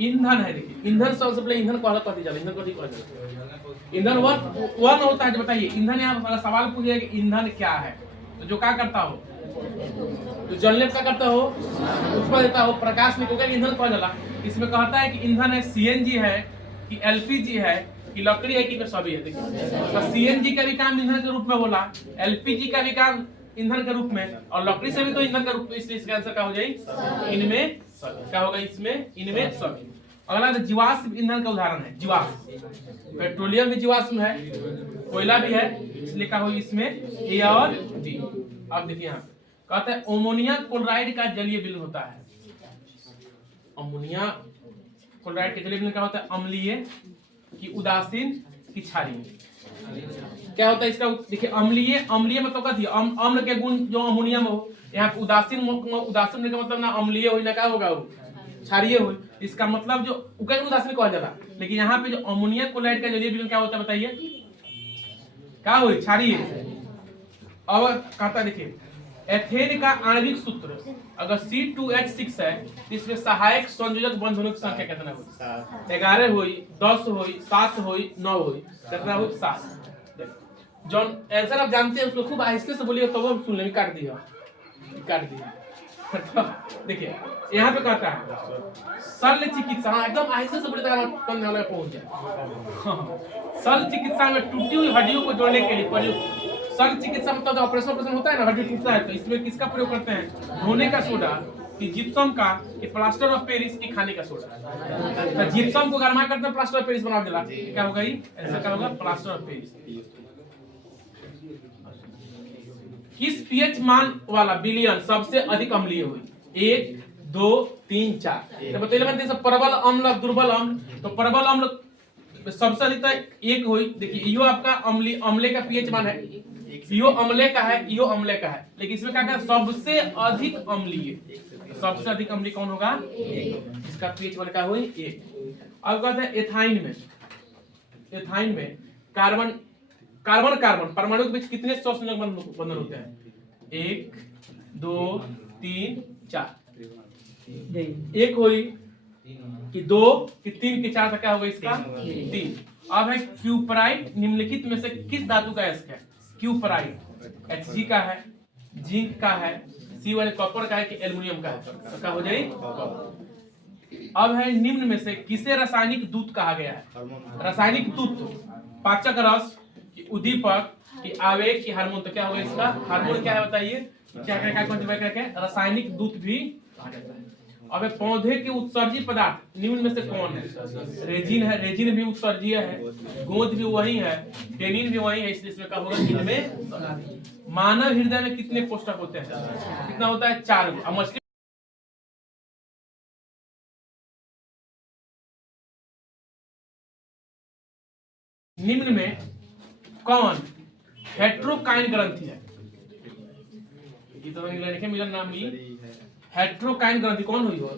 ईंधन है। देखिए ईंधन सबसे पहले ईंधन को कहती चलो, ईंधन को ठीक कहते ईंधन वन होता है। जो बताइए ईंधन, यहाँ सवाल पूछ है कि ईंधन क्या है, तो जो क्या करता हो, जो जलने का करता हो, उत्पन्न देता हो, प्रकाश निकल कर ईंधन कहा जाला। इसमें कहता है कि ईंधन है सीएनजी है कि एलपीजी है कि लकड़ी है कि सभी है। देखिए तो सीएनजी का भी काम ईंधन के रूप में बोला, एलपीजी का भी काम ईंधन के रूप में, और लकड़ी से भी तो ईंधन का रूप में, इसलिए इसका आंसर क्या हो जाए, इनमें क्या होगा, इसमें इनमें सभी। अगला जीवाश्म ईंधन का उदाहरण है जीवाश्म। पेट्रोलियम भी जीवाश्म है, कोयला भी है, इसलिए क्या होगी इसमें ए और डी। अब देखिए यहाँ पे कहते हैं अमोनिया क्लोराइड का जलीय विलयन होता है। अमोनिया क्लोराइड का जलीय विलयन क्या होता है, अम्लीय कि उदासीन कि क्षारीय। क्या होता है इसका, देखिए अम्लीय, अम्लीय मतलब क्या थी, अम्ल के गुण जो अमोनिया में हो। यहाँ पे उदासीन, उदासीन का मतलब ना अम्लीय हो ना क्या होगा, वो क्षारीय हो। इसका मतलब जो उदासीन कहा जाता, लेकिन यहाँ पे जो अमोनिया क्लोराइड का जलीय विलयन क्या होता है बताइए, क्या हो, क्षारीय। अब कहता है देखिए एथेन का आणविक सूत्र अगर C2H6 है तो इसमें सहायक संयोजक बंधनों की संख्या कितना होगी, 11 हुई, 10 हुई, 7 हुई, 9 हुई, कितना हुई, 7। जॉन आंसर आप जानते हैं उसको खूब आहिस्ते से बोलिए तो वो सुन लेंगे, काट दिया तो देखिए यहाँ पे कहता है शल्य चिकित्सा, एकदम आहिस्ते से बोले तो पहुंच जाए। शल्य चिकित्सा में टूटी हुई हड्डियों को जोड़ने के लिए प्रयुक्त, शल्य चिकित्सा मतलब ऑपरेशन होता है ना, हड्डी टूटता है तो इसमें किसका प्रयोग करते हैं, धोने का सोडा कि जिप्सम का कि प्लास्टर ऑफ पेरिस की खाने का सोडा। तो जिप्सम को गरमा करते हैं, प्लास्टर ऑफ पेरिस बना देला, क्या होगा, ऐसा क्या होगा, प्लास्टर ऑफ पेरिस। किस पीएच मान वाला विलयन सबसे अधिक अम्लीय हुई, 1 2 3 4। तो बताइए सब प्रबल अम्ल दुर्बल अम्ल, तो प्रबल अम्ल सबसे अधिक 1 हुई। देखिए यो आपका अम्ले का पीएच मान है, यो अम्ले का है, यो अम्ले का है, लेकिन इसमें क्या है सबसे अधिक अम्लीय, सबसे अधिक अम्लीय कौन होगा, इसका पीएच मान क्या हुई 1। अब कहते हैं एथाइन में कार्बन परमाणु के बीच कितने संयोजक बंधन होते हैं, 1 2 3 4। 1 हुई कि 2 कि 3 कि 4 क्या होगा इसका 3। अब है क्यूपराइट निम्नलिखित में से किस धातु का है, क्यूपराइट Hg का है, जिंक का है, सी वाले कॉपर का है कि एल्युमिनियम का है, तो क्या हो जाए। अब है निम्न में से किसे रासायनिक दूत कहा गया है, रासायनिक दूत पाचक रस कि उद्दीपक कि आवेग कि हार्मोन, तो क्या होगा इसका हार्मोन क्या है बताइए, क्या रासायनिक दूत भी कहा जाता है। अब पौधे के उत्सर्जी पदार्थ निम्न में से कौन है, रेजिन है, रेजिन भी उत्सर्जीय है, गोंद भी वही है, टेनिन भी वही है, इसलिए इसमें क्या होगा, इनमें। मानव हृदय में कितने कोष्ठक होते हैं, कितना होता है 4। मछली निम्न में कौन हेट्रोकाइन ग्रंथि है, मेरा नाम भी हेट्रोकाइन ग्रंथि कौन हुई हो,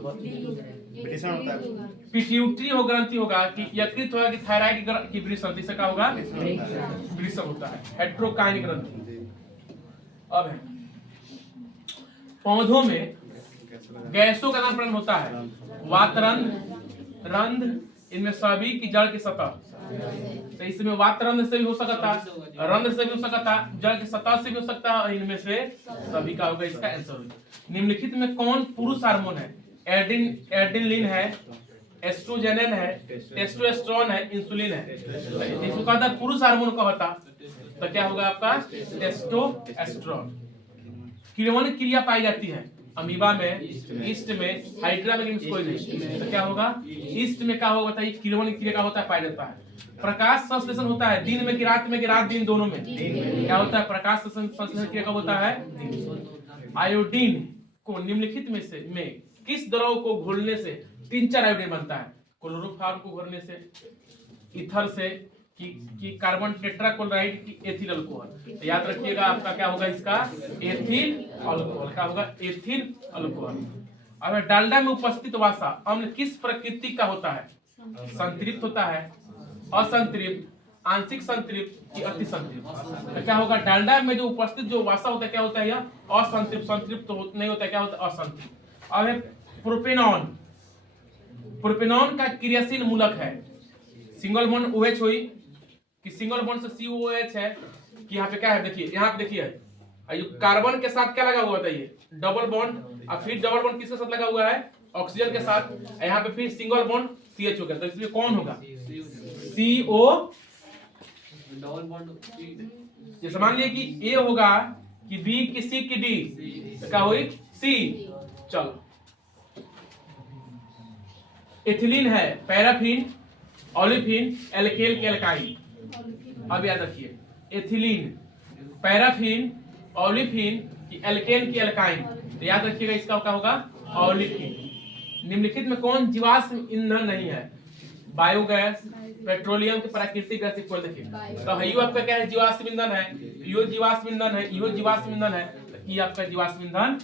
पिट्यूटरी हो ग्रंथि होगा कि यकृत होगा कि थायराइड की वृषण, से क्या होगा वृषण होता है, हेट्रोकाइन ग्रंथि। अब है पौधों में गैसों का नाम प्रकट होता है, वातरंध, रंध्र, इनमें सभी की जड़ की सतह, तो इसमें वातरंध्र से भी हो सकता है, रंध्र से भी हो सकता है, जड़ की सतह से भी हो सकता है, और इनमें से सभी का होगा इसका आंसर। निम्नलिखित में कौन पुरुष हार्मोन है, एड्रेनलिन है, एस्ट्रोजेनिन है, टेस्टोस्टेरोन है, इंसुलिन है। इसको कहता है पुरुष हार्मोन का होता, तो क्या होगा आपका टेस्टोस्टेरोन। किण्वन क्रिया पाई जाती है अमीबा में, ईस्ट में, हाइड्रा में कोई नहीं, तो क्या होगा ईस्ट में क्या होगा बताइए, किण्वन क्रिया का होता है पाया जाता है। प्रकाश संश्लेषण होता है दिन में कि रात में कि रात दिन दोनों में, क्या होता है प्रकाश संश्लेषण क्रिया का होता है दिन। आयोडीन को निम्नलिखित में किस द्रव को घोलने से 3-4 आयोडीन बनता है, क्लोरोफॉर्म को घोलने से, ईथर से कि कार्बन टेट्राक्लोराइड की एथिल अल्कोहल। तो याद रखिएगा आपका क्या होगा इसका एथिल अल्कोहल, क्या होगा एथिल अल्कोहल। अब डालडा में उपस्थित वसा अम्ल किस प्रकृति का होता है, संतृप्त होता है, असंतृप्त, आंशिक संतृप्त कि अति संतृप्त। तो क्या होगा डालडा में जो उपस्थित जो वसा होता है क्या होता है, यह असंतृप्त, संतृप्त नहीं होता है, क्या होता है असंतृप्त। अब है प्रोपेनॉन, प्रोपेनॉन का क्रियाशील मूलक है। सिंगल बॉन्ड OH हुई कि सिंगल बॉन्ड से COOH है कि यहाँ पे क्या है, देखिए यहाँ पे देखिए कार्बन के साथ क्या लगा हुआ बताइए, डबल बॉन्ड, और फिर डबल बॉन्ड किसके साथ लगा हुआ है, ऑक्सीजन के साथ, यहाँ पे फिर सिंगल बॉन्ड CH हो गया, तो इसमें कौन होगा, CO। डबल बॉन्ड जैसे मान लिया कि A होगा कि B कि C कि D, तो क्या हुई C। चलो एथिलीन है, पैराफिन, ओलिफिन, एल्केल के एल्काइन। अब याद रखिए एथिलीन, पैराफिन, ओलिफिन की एल्केन की एल्काइन, तो याद रखिएगा इसका क्या होगा, ओलिफिन। निम्नलिखित में कौन जीवाश्म ईंधन नहीं है, बायोगैस, पेट्रोलियम के प्राकृतिक गैस इक्वल। देखिए तो यो आपका क्या है, जीवाश्म ईंधन है, यो जीवाश्म ईंधन है, यो जीवाश्म ईंधन है, तो ये आपका जीवाश्म ईंधन।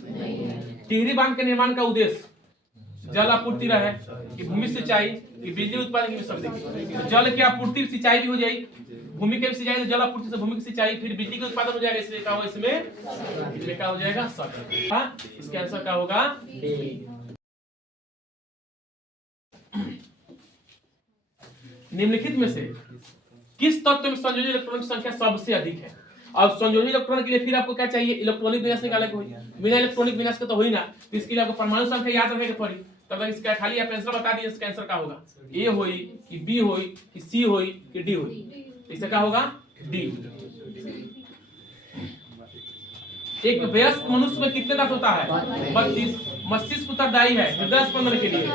टिहरी बांध के निर्माण का उद्देश्य जल आपूर्ति रहे कि भूमि सिंचाई कि बिजली उत्पादन की सब। देखिए तो जल की आपूर्ति सिंचाई भी हो जाएगी, भूमि के भी सिंचाई, तो जल आपूर्ति से भूमि की सिंचाई, फिर बिजली का उत्पादन हो जाएगा, इसलिए क्या होगा, इसमें क्या हो जाएगा, सब। हाँ, इसका आंसर क्या होगा, डी। निम्नलिखित में से किस तत्व में संयोजी इलेक्ट्रॉन की संख्या सबसे अधिक है। अब संयोजी इलेक्ट्रॉन के लिए फिर आपको क्या चाहिए, इलेक्ट्रॉनिक विन्यास निकालने को। बिना इलेक्ट्रॉनिक विन्यास के तो हुई ना, तो इसके लिए आपको परमाणु संख्या याद रखने की पड़ी। तब तक इसका खाली आप आंसर बता दिए, इसका आंसर क्या होगा, A होई कि B होई कि C होई कि D होई, इसका क्या होगा, D। एक वयस्क मनुष्य में कितने दांत होता है, 32। मस्तिष्क उत्तरदायी है हृदय स्पंदन के लिए,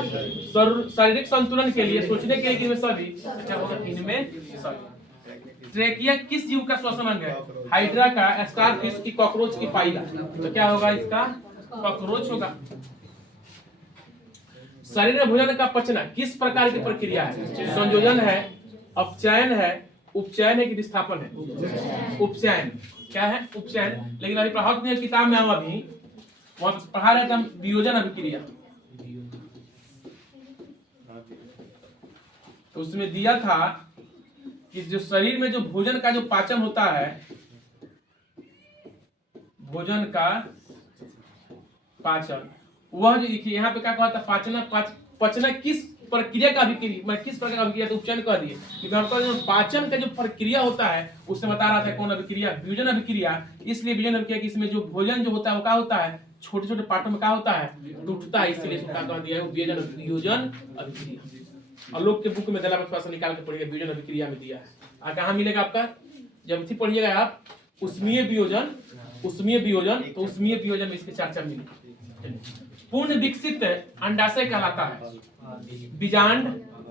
शारीरिक संतुलन के लिए, सोचने के लिए, इनमें सभी क्या होगा, इनमें सभी। ट्रेकिया किस जीव का श्वसन अंग है, हाइड्रा का, स्टारफिश की, कॉकरोच की, पाइला, तो क्या होगा इसका, कॉकरोच होगा। शरीर में भोजन का पचना किस प्रकार की प्रक्रिया है, संयोजन है, अपचयन है, उपचयन है कि विस्थापन है, उपचयन। क्या है, उपचयन। लेकिन अभी पढ़ाओ नहीं किताब में, हम अभी वहां पढ़ा रहे थे हम वियोजन अभिक्रिया, तो उसमें दिया था कि जो शरीर में जो भोजन का जो पाचन होता है, भोजन का पाचन, वह जो देखिए यहाँ पे क्या कहा था, पचना किस प्रक्रिया का अभिक्रिया, मैं किस प्रकार का अभिक्रिया, तो उपचयन कह दिए, क्योंकि हमको जो पाचन का जो प्रक्रिया होता है उससे बता रहा था कौन अभिक्रिया, वियोजन अभिक्रिया। इसलिए वियोजन अभिक्रिया कि इसमें जो भोजन जो होता है वो क्या होता है, छोटे छोटे पार्टों में क्या होता है, टूटता है, इसलिए क्या कह दिया है, वियोजन अभिक्रिया। और लोग के बुक में दलावत पास निकाल के पढ़िएगा, वियोजन अभिक्रिया में दिया है। कहाँ मिलेगा आपका, जब थी पढ़िएगा आप उष्मीय वियोजन, उष्मीय वियोजन, तो उष्मीय वियोजन में इसके चर्चा मिली। पूर्ण विकसित अंडाशय कहलाता है, बीजांड,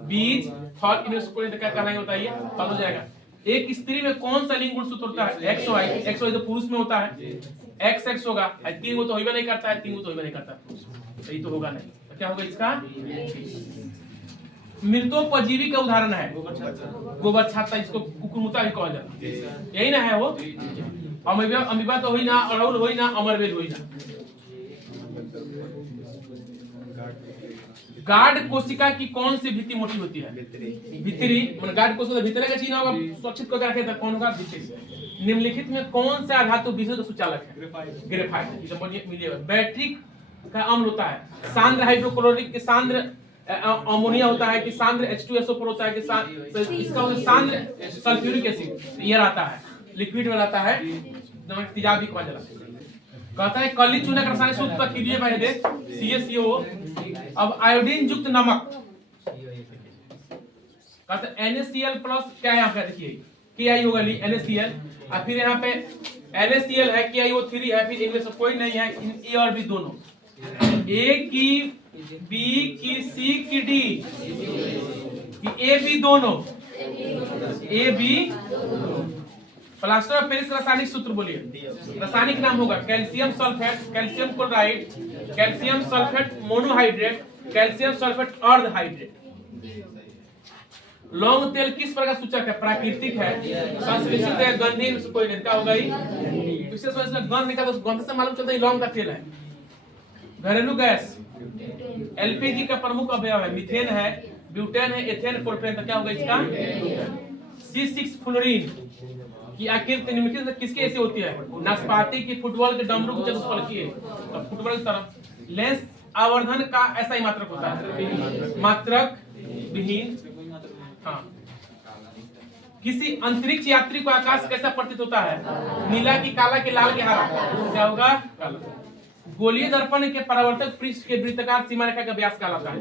बीज, फल, इन्हें क्या कहलाएंगे बताइए, फल हो जाएगा। एक स्त्री में कौन सा लिंग गुणसूत्र होता है, XY। XY तो पुरुष में होता है, XX होगा, 3 वो तो होइबे नहीं करता है, 3 वो तो होइबे नहीं करता है, सही तो होगा नहीं, तो क्या होगा इसका, मृतोपजीवी का उदाहरण है गोबर छाता, इसको कुकुरमुता भी कहा जाता है, यही ना है वो। अमीबा तो हुई ना, अड़हुल हुई ना, अमरवेल हुई ना। गार्ड कोशिका की कौन सी भित्ति मोटी होती है, भित्री, मतलब गार्ड कोशिका भीतर का चिन्ह होगा, सुरक्षित करके रखे, कौन होगा, भित्री। निम्नलिखित में कौन सा धातु विशुद्ध सुचालक है, ग्रेफाइट। मिलेगा। बैटरी का अम्ल होता है, सांद्र हाइड्रोक्लोरिक के सांद्र अमोनिया होता है कि सांद्र H2SO4 होता है कि इसका होता है सांद्र सल्फ्यूरिक एसिड, ये रहता है लिक्विड में रहता है, नमक तेजाब भी कहा जाता है। कहता है कली चूना का रासायनिक सूत्र कीजिए भाई दे CaCO। अब आयोडीन युक्त नमक कहता है NaCl प्लस, क्या है यहाँ पे देखिए Ki होगा NaCl, और फिर यहाँ पे NaCl है, KiO3 है, फिर इनमें से कोई नहीं है, A और B दोनों, A की, B की, C की, D की, A B दोनों, A B। Plaster of Paris रासायनिक सूत्र बोलिए, रासायनिक नाम होगा calcium sulphate, calcium chloride, calcium sulphate monohydrate, calcium sulphate अर्धहाइड्रेट। लौंग तेल किस प्रकार का सूचक है, प्राकृतिक है, संश्लेषित है, गंधहीन, कोई नहीं, क्या होगा विशेष रूप से गंध निकाल, तो गंध से मालूम चलता है लौंग का तेल है। घरेलू गैस LPG का प्रमुख अवयव है, मीथेन है, ब्यूटेन है, एथेन, प्रोपेन, तो क्या होगा इसका C6 फ्लोरीन की आकृति निम्नलिखित में किसके ऐसे होती है, नाशपाती की, फुटबॉल के डमरू की चतुष्फलकीय, तो फुटबॉल की तरफ। लेंस आवर्धन का ऐसा ही मात्रक होता है, मात्रक विहीन। हाँ, किसी अंतरिक्ष यात्री को आकाश कैसा प्रतीत होता है? नीला की काला की लाल की हरा, क्या होगा? काला। गोलीय दर्पण के परावर्तक पृष्ठ के वृत्ताकार सीमा रेखा का व्यास कहलाता है।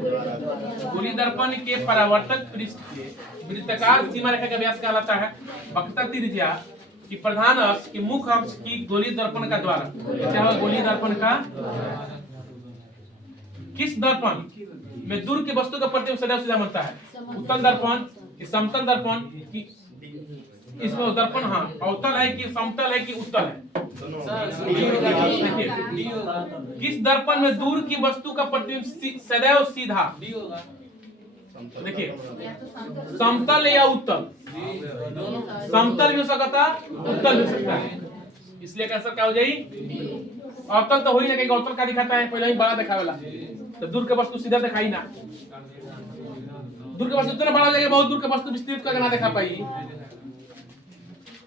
गोलीय दर्पण के परावर्तक पृष्ठ के वृत्ताकार सीमा रेखा का व्यास कहलाता है। वक्रता त्रिज्या की प्रधान अक्ष की मुख्य अक्ष की गोलीय दर्पण का द्वारा, क्या होगा? गोलीय दर्पण का। किस दर्पण में दूर की वस्तु का प्रतिबिंब सदैव सीधा बनता है? उत्तल दर्पण कि समतल दर्पण की? इसमें दर्पण, हाँ, अवतल है कि समतल है कि उत्तल है? किस दर्पण में दूर की वस्तु का प्रतिबिंब सदैव सीधा? देखिए, समतल या उत्तल? समतल भी हो सकता, उत्तल भी हो सकता है, इसलिए कैसा क्या हो जाए? अवतल तो हो ही ना, कहीं अवतल का दिखाता है पहले ही बड़ा दिखावेला, तो दूर के वस्तु सीधा दिखाई ना। दूर के वस्तु इतना बड़ा हो जाएगा, बहुत दूर के वस्तु विस्तृत करके ना दिखा पाई।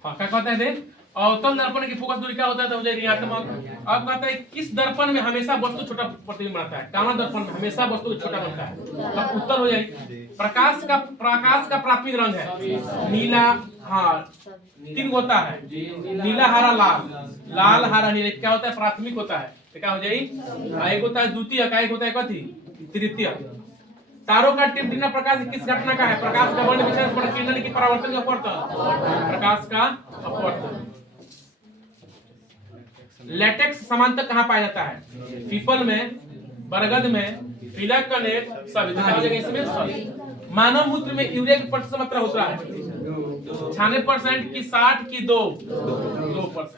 हाँ, क्या कहते हैं देख, अवतल दर्पण की फोकस दूरी क्या होता है? तो हो जाए ऋणात्मक। अब कहते हैं किस दर्पण में हमेशा वस्तु छोटा प्रतिबिंब बनता है? कामा दर्पण में हमेशा वस्तु छोटा बनता है, तब उत्तर हो जाए। प्रकाश का प्राथमिक रंग है नीला, हाँ, 3 होता है, नीला हरा लाल, लाल हरा नीला, क्या होता है? प्राथमिक होता है, तो क्या हो जाए? एक होता है द्वितीय, एक होता है कथी? तृतीय। तारों का टिमटिमा प्रकाश किस घटना का है? प्रकाश का वर्ण विचलन प्रकीर्णन की परावर्तन का अपवर्तन, प्रकाश का अपवर्तन। लेटेक्स समानतक कहाँ पाया जाता है? पीपल में, बरगद में, पीला कनेर, सभी इसमें सभी। मानव मूत्र में यूरिया की प्रतिशत मात्रा होता है 96% की 60 की 2%।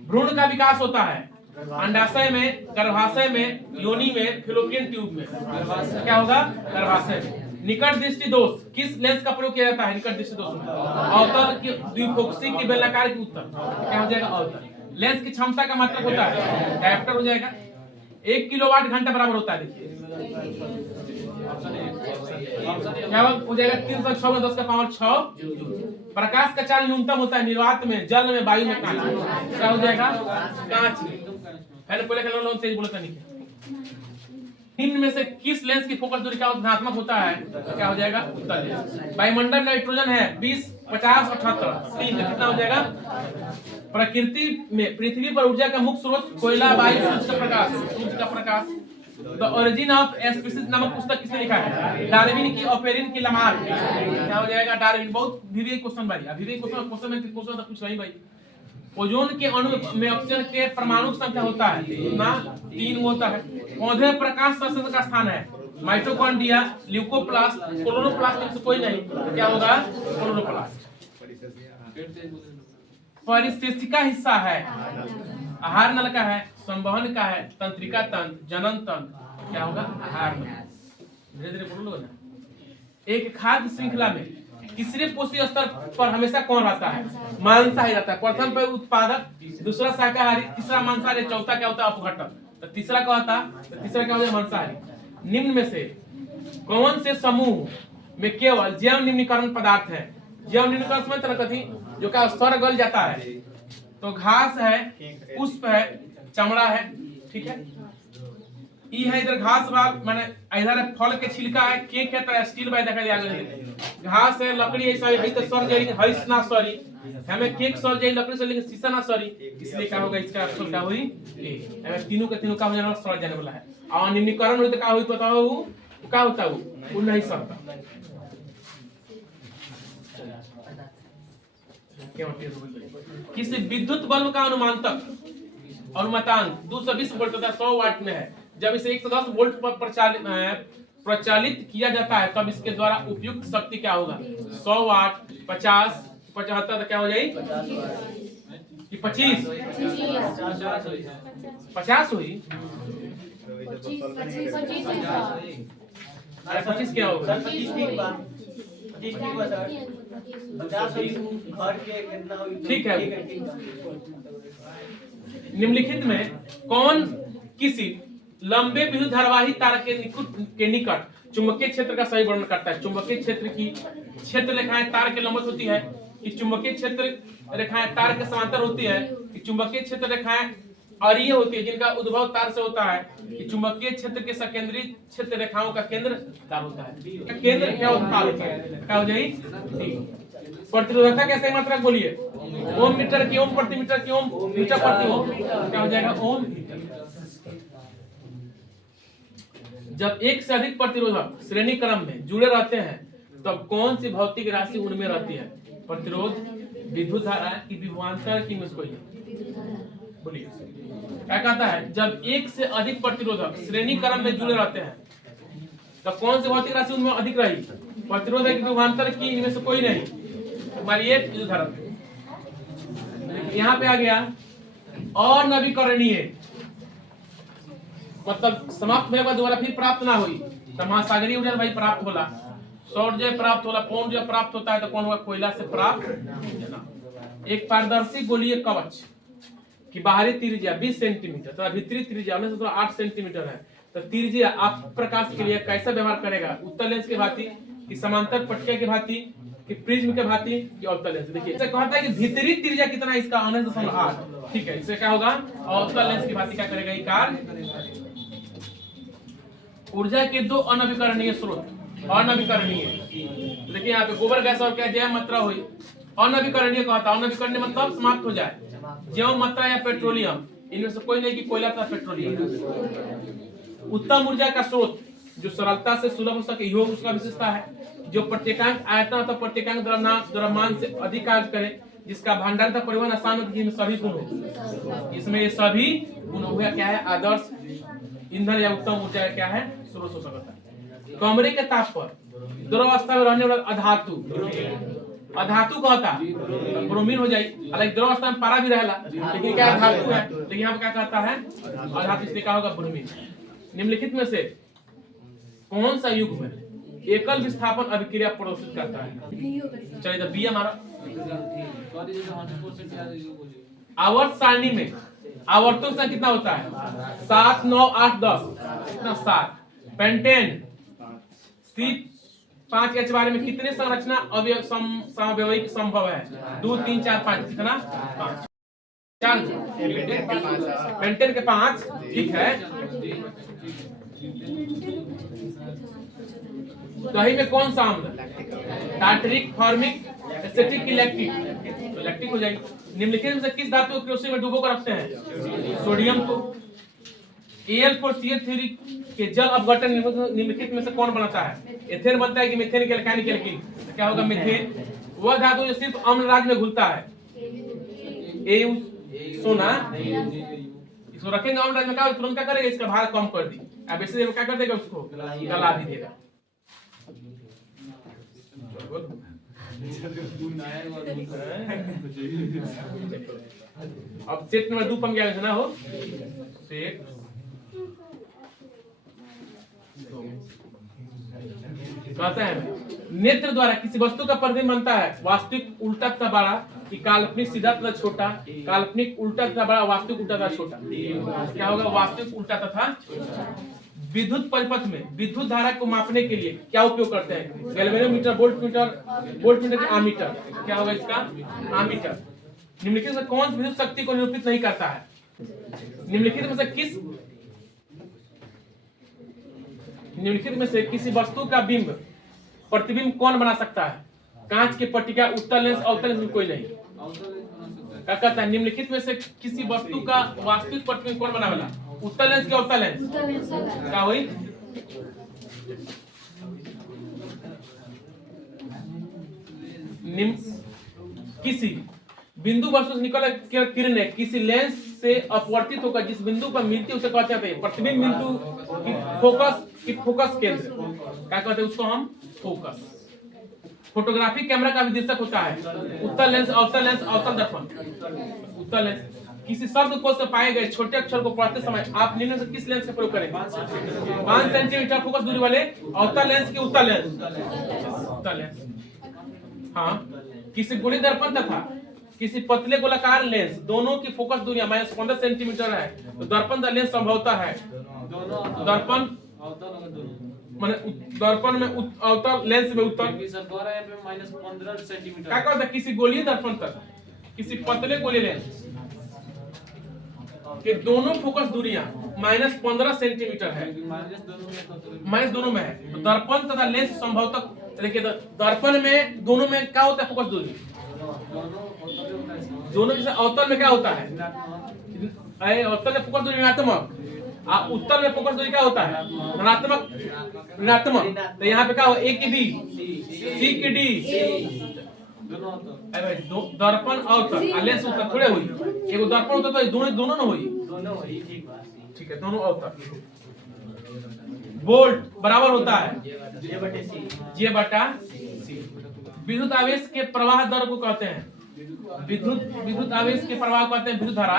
भ्रूण का विकास होता है अंडाशय में, गर्भाशय में, योनि में, फिलोपियन ट्यूब में। क्या होगा? गर्भाशय में। निकट दृष्टि दोष किस लेंस का प्रयोग किया जाता है? निकट दृष्टि दोष में अवतल की, द्विफोकसी की, बेलनाकार की। उत्तर क्या हो जाएगा? अवतल। लेंस की क्षमता का मात्रक होता है डायोप्टर हो जाएगा। 1 किलोवाट घंटा बराबर होता है, देखिए क्या हो जाएगा? 306 में 10 का पावर 6। प्रकाश का चाल न्यूनतम होता है निर्वात में, जल में, वायु में, कांच में। क्या हो जाएगा? कांच में। पहले लोन तेज बोलता नहीं। निम्न में से किस लेंस की फोकस दूरी का धनात्मक होता है? तो क्या हो जाएगा? उत्तर लेंस। वायुमंडल नाइट्रोजन है 20, 50, 78, 3 कितना हो जाएगा? प्रकृति में पृथ्वी पर ऊर्जा का मुख्य स्रोत कोयला, वायु, सूर्य का प्रकाश। द ओरिजिन ऑफ स्पीसीज नामक पुस्तक किसने लिखा है? डार्विन की, ऑपेरिन की, लमार्क। क्या हो जाएगा? डार्विन। बहुत विवेक क्वेश्चन भाई, विवेक क्वेश्चन में क्वेश्चन तो पूछ रही भाई। ओजोन के अणु में ऑक्सीजन के परमाणु संख्या होता है कितना? 3 होता है। पौधे में प्रकाश संश्लेषण का स्थान है माइटोकॉन्ड्रिया, ल्यूकोप्लास्ट, क्लोरोप्लास्ट में से कोई नहीं। क्या होगा? क्लोरोप्लास्ट। परिस्थितिका हिस्सा है, आहार नल का है, संवहन का है, तंत्रिका तंत्र, जनन तंत्र। क्या होगा? आहार नल। धीरे धीरे बोलो ना। एक खाद्य श्रृंखला में तीसरे पोषी स्तर पर हमेशा कौन रहता है? मांसाहारी रहता है। प्रथम पर उत्पादक, दूसरा शाकाहारी, तीसरा मांसाहारी, चौथा क्या होता है? अपघटक। तो तीसरा क्या होता? तो तीसरा क्या होता है? मांसाहारी। निम्न में से कौन से समूह में केवल जैव निम्नीकरण पदार्थ है? जैव निम्नीकरण में तरह कथी जो का स्तर गल जाता है, तो घास है, पुष्प है, चमड़ा है, ठीक है। ई है इधर घास बाल माने इधर फल के छिलका है, केक है तो स्टील बाय देखा जाएगा। घास है, लकड़ी है, सॉरी तो सर जाई हइस ना सॉरी हमें केक सर जाई लकड़ी से, लेकिन शीशा ना सॉरी, इसलिए क्या होगा? इसका अक्षर क्या हुई? ए। हमें तीनों के तीनों का हो जाना सर जाने वाला है। और निम्नीकरण हुई तो क्या हुई बताओ? क्या होता है? वो नहीं सकता। किसी विद्युत बल्ब का अनुमातांक 220 वोल्ट तथा 100 वाट में है। जब इसे 110 वोल्ट पर प्रचालित किया जाता है तब इसके द्वारा उपयुक्त शक्ति क्या होगा? 100 वाट, 50, 75 तो क्या हो जाएगी? कि 25? 50 हुई? 25 क्या होगा? ठीक है। निम्नलिखित में कौन किसी लंबे विद्युत धारावाही तार के निकट चुंबकीय क्षेत्र का सही वर्णन करता है? चुंबकीय क्षेत्र की क्षेत्र रेखाएं तार के लंबवत होती है कि चुंबकीय क्षेत्र रेखाएं तार के समांतर होती है कि चुंबकीय क्षेत्र रेखाएं और ये होती है जिनका उद्भव तार से होता है कि चुंबकीय क्षेत्र के सकेंद्रीय क्षेत्र रेखाओं का केंद्र तार होता है। केंद्र क्या तार होता है, क्या हो जाएगी। प्रतिरोधकता कैसे मात्रक बोलिए, ओम मीटर की ओम प्रति मीटर की ओम मीटर प्रति ओम, क्या हो जाएगा ओम मीटर। जब एक से अधिक प्रतिरोधक श्रेणी क्रम में जुड़े रहते हैं तब कौन सी भौतिक राशि उनमें रहती है, प्रतिरोध, विद्युत धारा की विभवांतर की मुझको बोलिए। क्या कहता है, जब एक से अधिक प्रतिरोधक श्रेणी क्रम में जुड़े रहते हैं तब कौन सी भौतिक राशि उनमें अधिक रही, प्रतिरोध की विभवांतर की इनमें से कोई नहीं, हमारी एक विद्युत धारा। यहाँ पे आ गया अनवीकरणीय, मतलब समाप्त होने के बाद दोबारा फिर प्राप्त ना हुई तो महासागरीय ऊर्जा भाई प्राप्त होला, सौर ऊर्जा प्राप्त होला, पवन ऊर्जा प्राप्त होता है तो कौन होगा, कोयला से प्राप्त। एक पारदर्शी गोलीय कवच की बाहरी त्रिज्या 20 सेंटीमीटर तथा भीतरी त्रिज्या 8 सेंटीमीटर है, तो त्रिज्या आप प्रकाश के लिए कैसा व्यवहार करेगा, उत्तल लेंस के भांति कि समांतर पट्टिका के भांति कि प्रिज्म के भांति कि अवतल लेंस। देखिए इसे कहता है कि भीतरी त्रिज्या कितना है इसका 19.8, ठीक है, इससे क्या होगा अवतल लेंस की भांति क्या करेगा ये कार्य। ऊर्जा के दो अनवीकरणीय स्रोत, अनवीकरणीय देखिए यहाँ पे गोबर गैस और क्या जैव मात्रा हुई, अनवीकरणीय कहता है, अनवीकरणीय मतलब समाप्त हो जाए, जैव मात्रा या पेट्रोलियम, इनमें से कोई नहीं कि कोयला था पेट्रोलियम। उत्तम ऊर्जा का स्रोत जो सरलता से सुलभ हो सके, योग उसका विशेषता है, जो प्रत्येकांक आयतन अथवा प्रत्येकांक द्रव्यमान से अधिक कार्य करे, जिसका भंडारण तथा परिवहन आसान हो, जिसमें सभी गुण हो, इसमें ये सभी गुण हो गया, क्या है आदर्श ईंधन या उत्तम ऊर्जा क्या है स्रोत हो सकता है। कमरे के ताप पर द्रव अवस्था में रहने वाला अधातु, अधातु कहता ब्रोमीन हो जाए, हालांकि द्रव अवस्था में पारा भी रहेला लेकिन क्या धातु है, तो यहाँ पे क्या कहता है अधातु, इसलिए क्या होगा ब्रोमीन। निम्नलिखित में से कौन सा युग्म एकल विस्थापन अभिक्रिया प्रदर्शित करता है, चलिए तो बी हमारा। आवर्त सारणी में आवर्तों से कितना होता है 7, 9, 8, 10, कितना 7। पेंटेन C5H12 में कितने संरचना समव्यवहिक संभव है, 2, 3, 4, 5, कितना 5, 4 पेंटेन के 5, ठीक है। दही में कौन सा अम्ल, tartaric, formic, acetic, lactic, lactic हो जाएगी। निम्नलिखित में से किस धातु को क्रोसिन में डुबो कर रखते हैं, सोडियम को। Al4CH3 के जल अपघटन निम्नलिखित में से कौन बनाता है, एथेन बनता है कि मीथेन के रासायनिक एल्कीन, क्या होगा मीथेन। वह धातु जो सिर्फ अम्ल राज में घुलता है, एयू सोना, इसको रखेंगे अम्ल राज में, क्या तुरंत क्या करेगा इसका भार कम कर दी, अब इसे क्या कर देगा उसको गला भी देगा। अब सेट नंबर 2 पम गया ना हो, सेट कहता है नेत्र द्वारा किसी वस्तु का प्रतिबिंब बनता है, वास्तविक उल्टा तथा बड़ा कि काल्पनिक सीधा तथा छोटा, काल्पनिक उल्टा तथा बड़ा, वास्तविक उल्टा तथा छोटा, क्या होगा वास्तविक उल्टा तथा। विद्युत परिपथ में विद्युत धारा को मापने के लिए क्या उपयोग करते हैं, गैल्वेनोमीटर, वोल्टमीटर की आमीटर, क्या होगा इसका आमीटर। निम्नलिखित में कौन विद्युत शक्ति को निरूपित नहीं करता है, निम्नलिखित में से किसी वस्तु का बिंब प्रतिबिंब कौन बना सकता है, कांच की पट्टिका, उत्तल लेंस, अवतल लेंस में कोई नहीं। क्या कहता है निम्नलिखित में से किसी वस्तु का वास्तविक प्रतिबिंब कौन बना वाला, उत्तल लेंस के अवतल लेंस, क्या हुई। किसी बिंदु वस्तु से निकल किरणें किसी लेंस से अपवर्तित होकर जिस बिंदु पर मिलती है उसे कहते हैं प्रतिबिंब बिंदु की फोकस केंद्र, क्या कहते हैं उसको हम फोकस। फोटोग्राफी कैमरा का विदिशक होता है उत्तल लेंस, अवतल लेंस, अवतल दर्पण। उत्तल लेंस किसी शब्द कोश से पाए गए छोटे अक्षर को पढ़ते समय आप निम्न से किस लेंस का प्रयोग करेंगे, 5 सेंटीमीटर फोकस दूरी वाले अवतल लेंस की उत्तल लेंस, उत्तल लेंस। हाँ, किसी गोली दर्पण तथा किसी पतले गोलाकार लेंस दोनों की फोकस दूरी -15 सेंटीमीटर है तो दर्पण लेंस संभवतः है, दर्पण माने दर्पण में अवतल लेंस में उत्तल -15 सेंटीमीटर। क्या कहता है किसी गोलीय दर्पण तक किसी पतले गोली लेंस कि दोनों फोकस दूरियां -15 सेंटीमीटर है, माइनस दोनों में है, तो दर्पण तथा लेंस संभवतः देखिए दर्पण में दोनों में क्या होता है फोकस दूरी, दोनों जैसे अवतल में क्या होता है, अवतल में फोकस दूरी ऋणात्मक, उत्तल में फोकस दूरी क्या होता है धनात्मक ऋणात्मक, तो यहाँ पे क्या हो ए की डी सी की डी भाई दर्पण अवतल लेंस उत्तल थोड़े हुई, एगो दर्पण होता तो दोनों ना हुई, ठीक है दोनों अवतल। वोल्ट बराबर होता है जे बटा सी। विद्युत आवेश के प्रवाह दर को कहते हैं, विद्युत आवेश के प्रवाह को कहते हैं विद्युत धारा।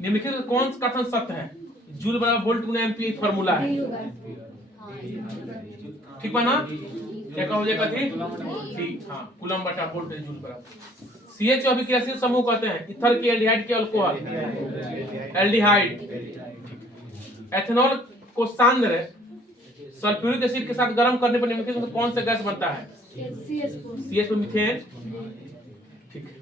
निम्नलिखित कौन सा कथन सत्य है, जूल बराबर वोल्ट गुना एम्पीयर फॉर्मूला है, ठीक है ना, क्या कहो ये कथी ठीक, हाँ कूलम बटा वोल्ट जूल बराबर। CH अभिक्रियाशील समूह कहते हैं इथर के एल्डिहाइड के अल्कोहल एल्डिहाइड। एथेनॉल को सांद्र सल्फ्यूरिक एसिड के साथ गर्म करने पर निम्नलिखित में कौन सा गैस बनता है, CH पर मीथेन, ठीक है।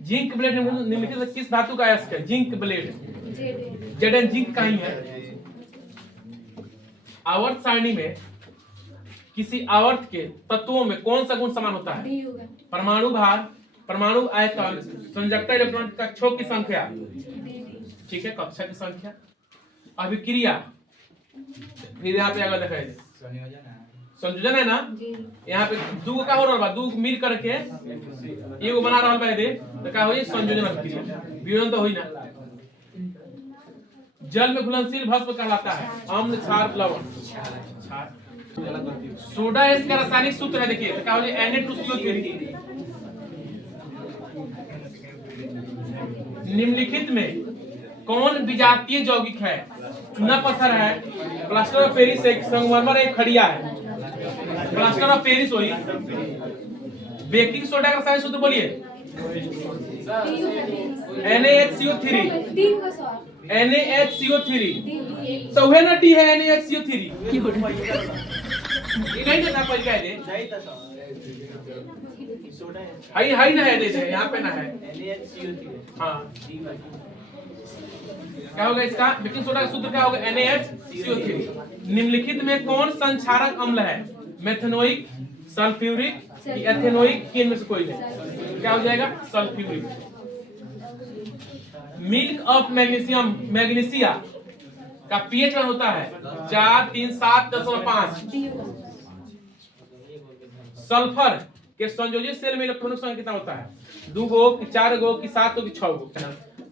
जिंक ब्लेड निम्नलिखित में किस धातु का अयस्क है, जिंक ब्लेड Zn जिंक का ही है। आवर्त सारणी में किसी आवर्त के तत्वों में कौन सा गुण समान होता है, परमाणु भार, परमाणु आयतन, संयोजकता इलेक्ट्रॉन कक्षों की संख्या, ठीक है कक्षा की संख्या, अभिक्रिया, फिर यहाँ पे अगर देखा संयोजन है ना, यहाँ पे दो का हो रहा है, दो मिल करके एगो बना रहा है, तो क्या हो संयोजन अभिक्रिया, वियोजन तो हुई ना। जल में घुलनशील भस्म कहलाता है अम्ल, क्षार, लवण, क्षार। सोडा इसका रासायनिक सूत्र है, देखिए क्या हो Na2CO3। निम्नलिखित में कौन विजातीय यौगिक है, चूना पत्थर है, प्लास्टर ऑफ पेरिस है, संगमरमर एक खड़िया है, प्लास्टर ऑफ पेरिस हुई। बेकिंग सोडा का रासायनिक सूत्र बोलिए, NaHCO3, NaHCO3, तो वह ना टी है NaHCO3, नहीं ना था पहले कह दे, हाई ना है, दे दे यहाँ पे ना है, हाँ क्या होगा इसका, बेकिंग सोडा का सूत्र क्या होगा NaHCO3। निम्नलिखित में कौन संक्षारक अम्ल है, मेथनोइक, सल्फ्यूरिक, एथेनोइक, कि इनमें से कोई नहीं, क्या हो जाएगा sulphuric. Milk of magnesium, magnesia का pH होता है 437.5। सल्फर के संयोजित सेल में इलेक्ट्रॉनिक संख्या कितना होता है, 2 गो कि 4 गो कि 7 गो कि 6 गो,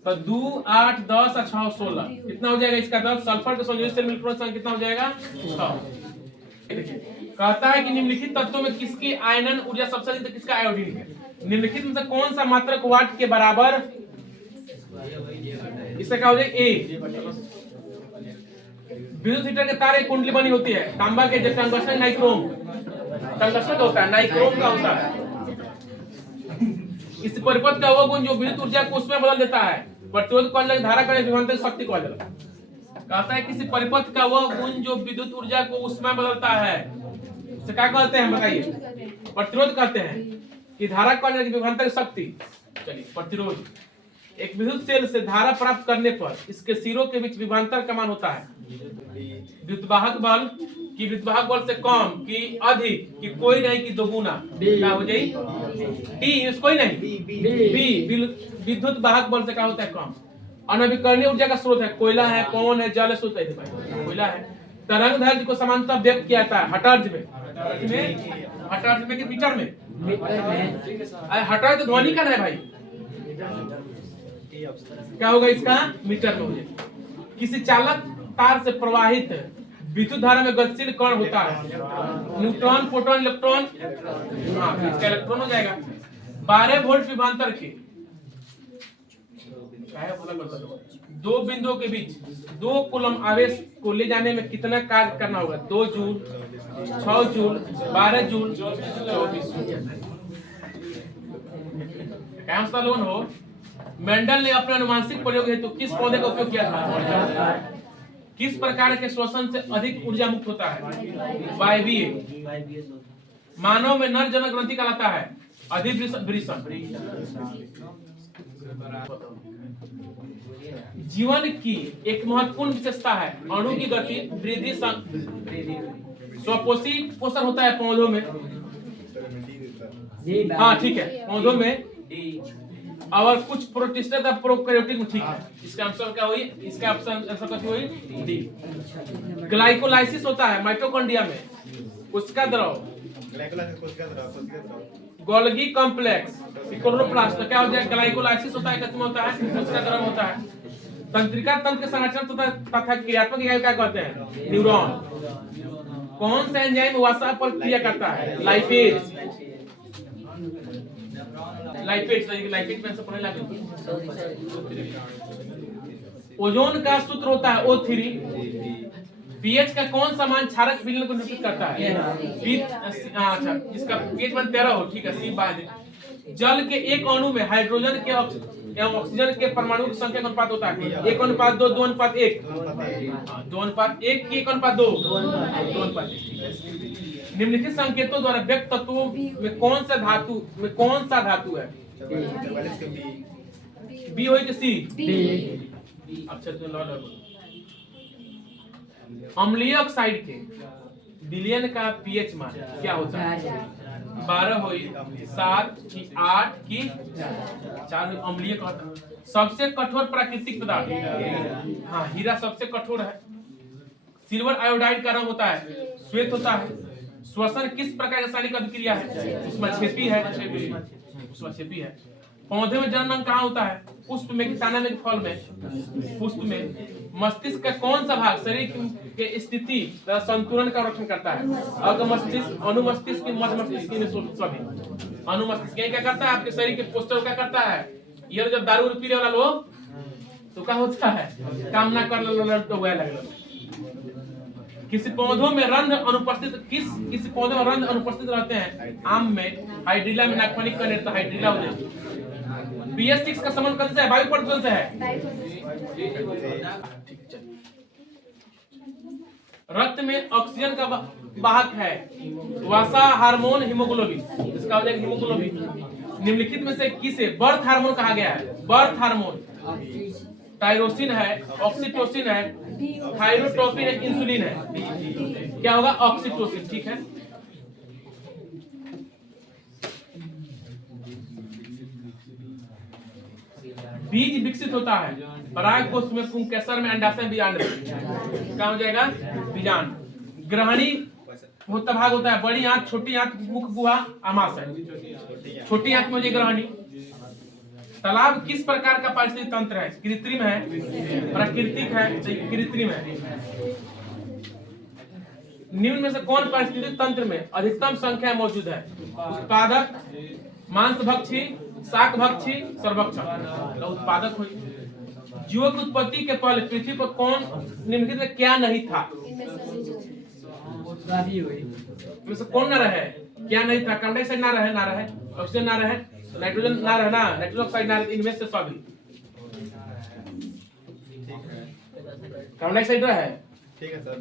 तो 2 8 10 और 6 16 कितना हो जाएगा इसका दर, सल्फर के संयोजित सेल में इलेक्ट्रॉनिक संख्या कितना हो जाएगा 6। कहता है कि निम्नलिखित तत्वों में किसकी आयनन ऊर्जा सबसे अधिक, किसका आयोडीन है। निम्नलिखित में से कौन सा मात्रक वाट के बराबर, इससे क्या हो जाएगा ए। विद्युत हीटर के तार एक कुंडली बनी होती है, तांबा के टंगस्टन नाइक्रोम, टंगस्टन का होता है, नाइक्रोम का होता है। इस परिपथ का वो गुण जो विद्युत ऊर्जा को उसमें बदल देता है, प्रतिरोध को अलग, धारा का विभवांतर शक्ति को अलग। कहता है किसी परिपथ का वो गुण जो विद्युत ऊर्जा को उसमें बदलता है, इसे क्या कहते हैं बताइए, प्रतिरोध कहते हैं, कि धारा को अलग, विभवांतर शक्ति। चलिए प्रतिरोध, एक विद्युत सेल से धारा प्राप्त करने पर इसके सिरों के बीच विभवांतर का मान होता है विद्युतवाहक बल, कि विद्युतवाहक बल से कम कि अधिक, कि कोई नहीं कि दोगुना, क्या हो जाए डी, कोई नहीं बी। विद्युत वाहक बल से क्या होता है कम। अनवीकरणीय ऊर्जा का स्रोत है, कोयला है, पवन है, जल है, सूर्य है, कोयला है। तरंग दैर्ध्य को समानता व्यक्त किया जाता है हर्ट्ज में, हर्ट्ज में कि मीटर में, हर्ट्ज तो ध्वनि का है भाई, क्या होगा इसका मीटर में हो जाए। किसी चालक तार से प्रवाहित विद्युत धारा में गतिशील कण होता है, न्यूट्रॉन, प्रोटॉन, इलेक्ट्रॉन, हाँ इसका इलेक्ट्रॉन हो जाएगा। 12 वोल्ट विभवांतर के दो बिंदुओं के बीच 2 कूलम आवेश को ले जाने में कितना कार्य करना होगा, 2 जूल, 6 जूल, 12 जूल, 24 जूल। क्या लोन हो। मेंडल ने अपने अनुवांशिक प्रयोग हेतु किस पौधे का उपयोग किया था, किस प्रकार के श्वसन से अधिक ऊर्जा मुक्त होता है, वायवीय। मानव में नर जनक ग्रंथि कहलाता है अधिवृषण। जीवन की एक महत्वपूर्ण विशेषता है अणु की गति वृद्धि स्वपोषी पोषण होता है पौधों में। हाँ ठीक है, पौधों में और कुछ प्रोटिस्ट प्रोकैरियोटिक में, ठीक है। इसका आंसर क्या हुई? इसका ऑप्शन आंसर क्या हुई? डी। ग्लाइकोलाइसिस होता है माइटोकॉन्ड्रिया में, उसका द्रव गोल्गी कॉम्प्लेक्स क्लोरोप्लास्ट। क्या होता है? ग्लाइकोलाइसिस होता है, खत्म होता है, उसका द्रव होता है। तंत्रिका तंत्र के संरचना तथा क्रियात्मक इकाई क्या कहते हैं? न्यूरॉन। कौन सा एंजाइम वसा पर क्रिया करता है? लाइपेज। लाइपेज में से पढ़ने लगे। ओजोन का सूत्र होता है O3। पीएच का कौन सा मान क्षारक विलयन को निरूपित करता है? अच्छा, इसका पीएच मान 13 हो, ठीक है, सी बात है। जल के एक अणु में हाइड्रोजन के एवं ऑक्सीजन के परमाणु की संख्या का अनुपात होता है 1:2, 2:1। 2:1 की 1:2, 2:1। निम्नलिखित संकेतों द्वारा व्यक्त तत्वों में कौन सा धातु है? बी हो कि सी? अच्छा तो लॉर्ड अम्लीय ऑक्साइड के विलयन का पीएच मान क्या होता है? 12 हो, 7 की 8 की 4। अम्लीय कहता है। सबसे कठोर प्राकृतिक पदार्थ, हाँ हीरा सबसे कठोर है। सिल्वर आयोडाइड का रंग होता है श्वेत होता है। श्वसन किस प्रकार की रासायनिक अभिक्रिया है? उष्माक्षेपी है। पौधे में जन्म अंग कहाँ होता है? पुष्प में कि तना में कि फल में? पुष्प में। मस्तिष्क का कौन सा भाग शरीर के स्थिति तथा संतुलन का रक्षण करता है? अगमस्तिष्क, अनुमस्तिष्क, मध्य मस्तिष्क में सभी। अनुमस्तिष्क क्या करता है? आपके शरीर के पोस्टर क्या करता है? ये जब दारू पीने वाला लोग तो क्या होता है? कामना कर लो तो वह लगे। किसी पौधों में रंध्र अनुपस्थित किसी पौधे में रंध्र अनुपस्थित रहते हैं? आम में हाइड्रिला में नागफनी कनेर हाइड्रिला हो जाए। BS6 का संबंध कौन सा है? वायु प्रदूषण से है। रक्त में ऑक्सीजन का वाहक है वसा, हार्मोन, हीमोग्लोबिन। इसका हो जाएगा हीमोग्लोबिन। निम्नलिखित में से किसे बर्थ हार्मोन कहा गया है? बर्थ हार्मोन टायरोसिन है, ऑक्सीटोसिन है, थायरोट्रोपिन है, इंसुलिन है। क्या होगा? ऑक्सीटोसिन, ठीक है। बीज विकसित होता है पराग कोष में, पुंकेसर में, अंडाशय, बीजांड में। क्या हो जाएगा? बीजांड। ग्रहणी होता भाग होता है बड़ी आंत, छोटी आंत, मुख, गुहा, आमाशय। छोटी आंत में ग्रहणी। तालाब किस प्रकार का पारिस्थितिक तंत्र है? कृत्रिम है, प्राकृतिक है, कृत्रिम है। निम्न में से कौन पारिस्थितिक तंत्र में अधिकतम संख्या मौजूद है? उत्पादक, मांसभक्षी, शाकभक्षी, सर्वभक्षक। उत्पादक हुई। जीवों की उत्पत्ति के पहले पृथ्वी पर कौन निम्नलिखित में क्या नहीं था? में से कौन न रहे? क्या नहीं था? कार्बन डाइऑक्साइड ना रहे, ऑक्सीजन ना रहे, नाइट्रोजन ना रहना, नाइट्रोजन ऑक्साइड ना रहे, इनमें से सभी। कार्बन डाइऑक्साइड रहे, ठीक है सर।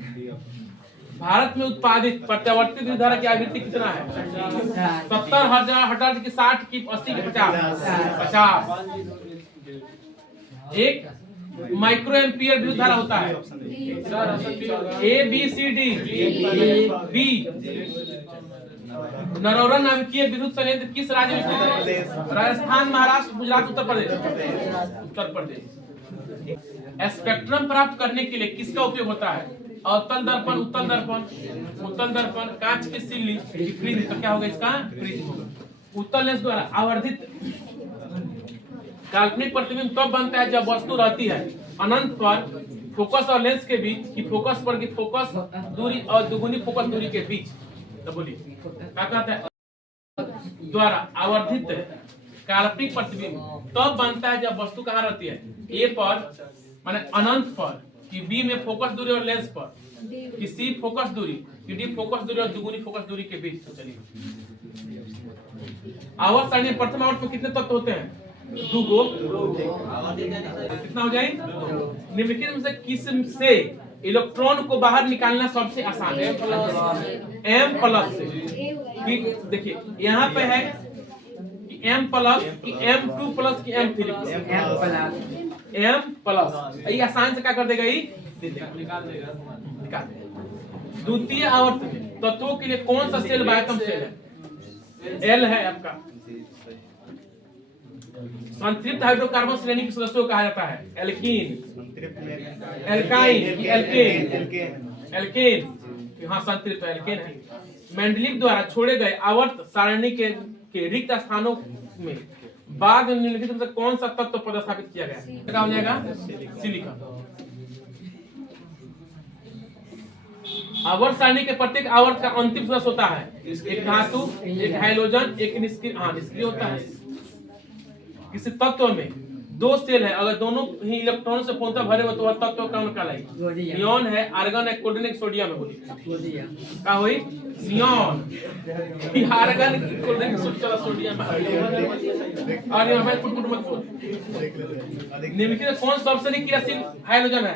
भारत में उत्पादित प्रत्यावर्ती विद्युत धारा की आवृत्ति कितना है? 70,000 हर्ट्ज की, 60 की, 80 की, 50। एक माइक्रो एम्पियर विद्युत धारा होता है। ABCD B. नरौरा नाभिकीय विद्युत संयंत्र किस राज्य में स्थित है? राजस्थान, महाराष्ट्र, गुजरात, उत्तर प्रदेश। स्पेक्ट्रम प्राप्त करने के लिए किसका उपयोग होता है? अवतल दर्पण, उत्तल दर्पण, कांच की सिल्ली, प्रिज्म। तो क्या होगा इसका? प्रिज्म होगा। उत्तल लेंस द्वारा आवर्धित काल्पनिक प्रतिबिंब तब बनता है जब वस्तु रहती है अनंत पर फोकस और लेंस के बीच की फोकस पर की फोकस दूरी और दुगुनी फोकस दूरी के बीच। तो बोलिए क्या कहता है? द्वारा आवर्धित काल्पनिक प्रतिबिंब तब बनता है जब वस्तु कहाँ रहती है? ए पर माने अनंत पर, कि बी में फोकस दूरी और लेंस पर, कि सी फोकस दूरी, कि डी फोकस दूरी और दुगुनी फोकस दूरी के बीच। तो चलिए आवर्त सारणी में प्रथम आवर्त में कितने तत्व होते हैं? 2 कितना हो जाए? निम्नलिखित में से किस से इलेक्ट्रॉन को बाहर निकालना सबसे आसान है? M+ से। देखिए यहाँ पे है कि M+ कि M2+ कि M3+। M प्लस, ये आसान से क्या कर देगा, ये निकाल देगा। निकाल देगा। द्वितीय आवर्त तत्वों के लिए कौन सा सेल बायतम सेल है? L है आपका। संतृप्त हाइड्रोकार्बन श्रेणी के सदस्यों को कहा जाता है एल्कीन, एल्काइन, एल्केन। हाँ, संतृप्त एल्केन है। मेंडलीव द्वारा छोड़े गए आवर्त सारणी के रिक्त स्थानों में बाद में निम्नलिखित में से कौन सा तत्व पदस्थापित किया गया? क्या हो जाएगा? सिलिका। आवर्त सारणी के प्रत्येक आवर्त का अंतिम सदस्य होता है एक धातु, एक हाइड्रोजन, एक निष्क्रिय होता है। किसी तत्व में दो सेल है, अगर दोनों ही इलेक्ट्रॉन से पूर्णतः भरे हो तो वह तत्व कौन कहलाएगा? नियॉन है, आर्गन है, क्लोरीन है, सोडियम है। बोलिए क्या हुई? Neon, argon, chlorine, sodium. और यहाँ पे कुट मत बोल। निम्नलिखित में कौन सबसे अधिक क्रियाशील हाइड्रोजन है?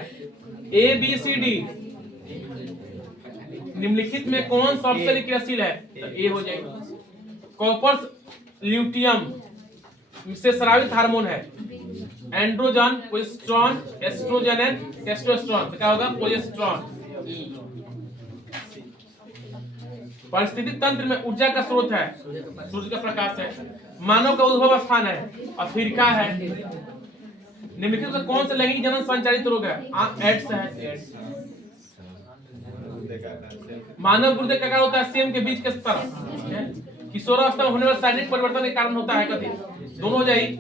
A B C D। निम्नलिखित में कौन सबसे अधिक क्रियाशील है? तो A हो जाएगा। कॉपर ल्यूटियम से स्रावित हार्मोन है androgen, progesterone, estrogen and testosterone. तो क्या होगा? प्रोजेस्टेरोन। पारिस्थितिक तंत्र में ऊर्जा का स्रोत है सूर्य का प्रकाश है, मानव का उद्भव स्थान है, अफ्रीका है। निम्नलिखित में कौन सा लैंगिक जनन संचालित रोग है? एड्स है। मानव गुर्दे का कारण होता है सेम के बीच के स्तर। किशोरावस्था में होने वाले शारीरिक परिवर्तन के कारण होता है कथी? दोनों हो जाएगी।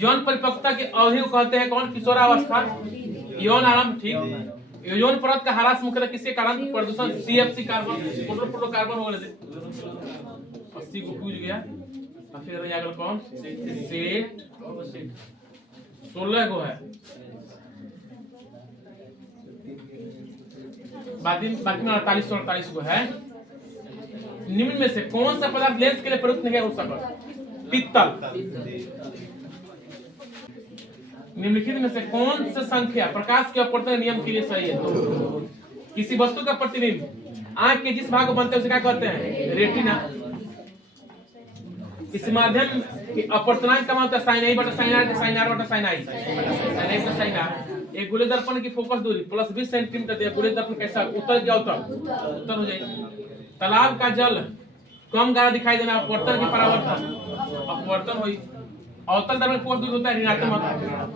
यौन परिपक्वता की अवधि को कहते हैं कौन? किशोरावस्था। यौन आरंभ, ठीक। यौन परत का ह्रास मुख्यतः किसके कारण? प्रदूषण, CFC कार्बन, फ्लोरोकार्बन हो गए 80 को पूछ गया। फिर अगला कौन? सेट 16 को है। बाकी में 48 को है। निम्न में से कौन सा पदार्थ लेंस के लिए प्रयुक्त नहीं है? उस पर पित्तल। निम्नलिखित में से कौन सा संख्या प्रकाश के अपवर्तन नियम के लिए सही है? किसी वस्तु का प्रतिबिंब आंख के जिस भाग को बनते हैं उसे क्या कहते हैं? रेटिना। इस माध्यम के अपवर्तनांक का मान होता है sin A बटा sin R, sin R बटा sin I, sin A बटा sin R। एक गोले दर्पण की फोकस दूरी प्लस 20 सेंटीमीटर दिया। गोले दर्पण कैसा? उत्तर क्या उत्तर हो जाएगा। तालाब का जल कम गाढ़ा दिखाई देना, अपवर्तन की परावर्तन, अपवर्तन हुई। अवतल दर्पण की फोकस दूरी होता है ऋणात्मक।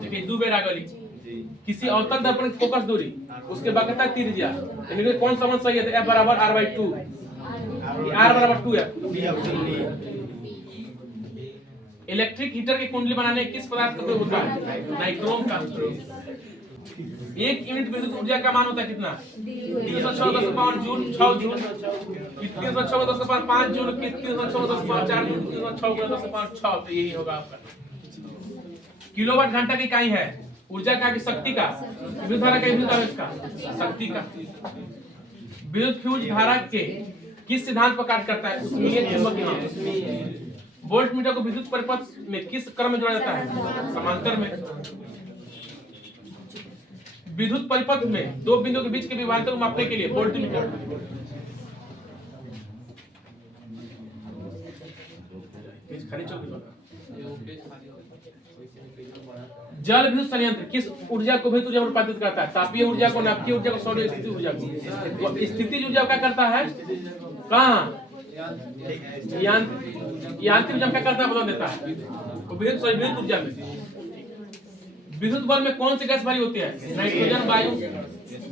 देखिए दो बेर आ गई। किसी अवतल दर्पण की फोकस दूरी उसके वक्रता त्रिज्या, यानी कौन सा मान सही है? F बराबर R/2, R बराबर 2 है। इलेक्ट्रिक हीटर की कुंडली बनाने किस पदार्थ का प्रयोग होता है? नाइक्रोम का। एक यूनिट विद्युत ऊर्जा का मान होता है कितना? 306 जूल, 6 जूल, 306 5 जूल, 306 4 जूल, 306 6। तो यही होगा आपका। किलोवाट घंटा की इकाई है ऊर्जा का कि शक्ति का? विद्युत धारा का, विद्युत आवेश का, शक्ति का। विद्युत फ्यूज धारा के किस सिद्धांत पर कार्य करता है? वोल्ट मीटर को विद्युत परिपथ में किस क्रम में जोड़ा जाता है? समांतर में। विद्युत परिपथ में दो बिंदुओं के बीच के विभवांतर को मापने के लिए वोल्ट मीटर। जल विद्युत संयंत्र किस ऊर्जा को विद्युत ऊर्जा में रूपांतरित करता है? तापीय ऊर्जा को, नाभिकीय ऊर्जा को, सौर स्थितिज ऊर्जा को। स्थितिज ऊर्जा क्या करता है? कहाँ? यांत्रिक ऊर्जा क्या करता है? बदल देता है विद्युत ऊर्जा में। विद्युत बल में कौन सी गैस भारी होती है? नाइट्रोजन, वायु।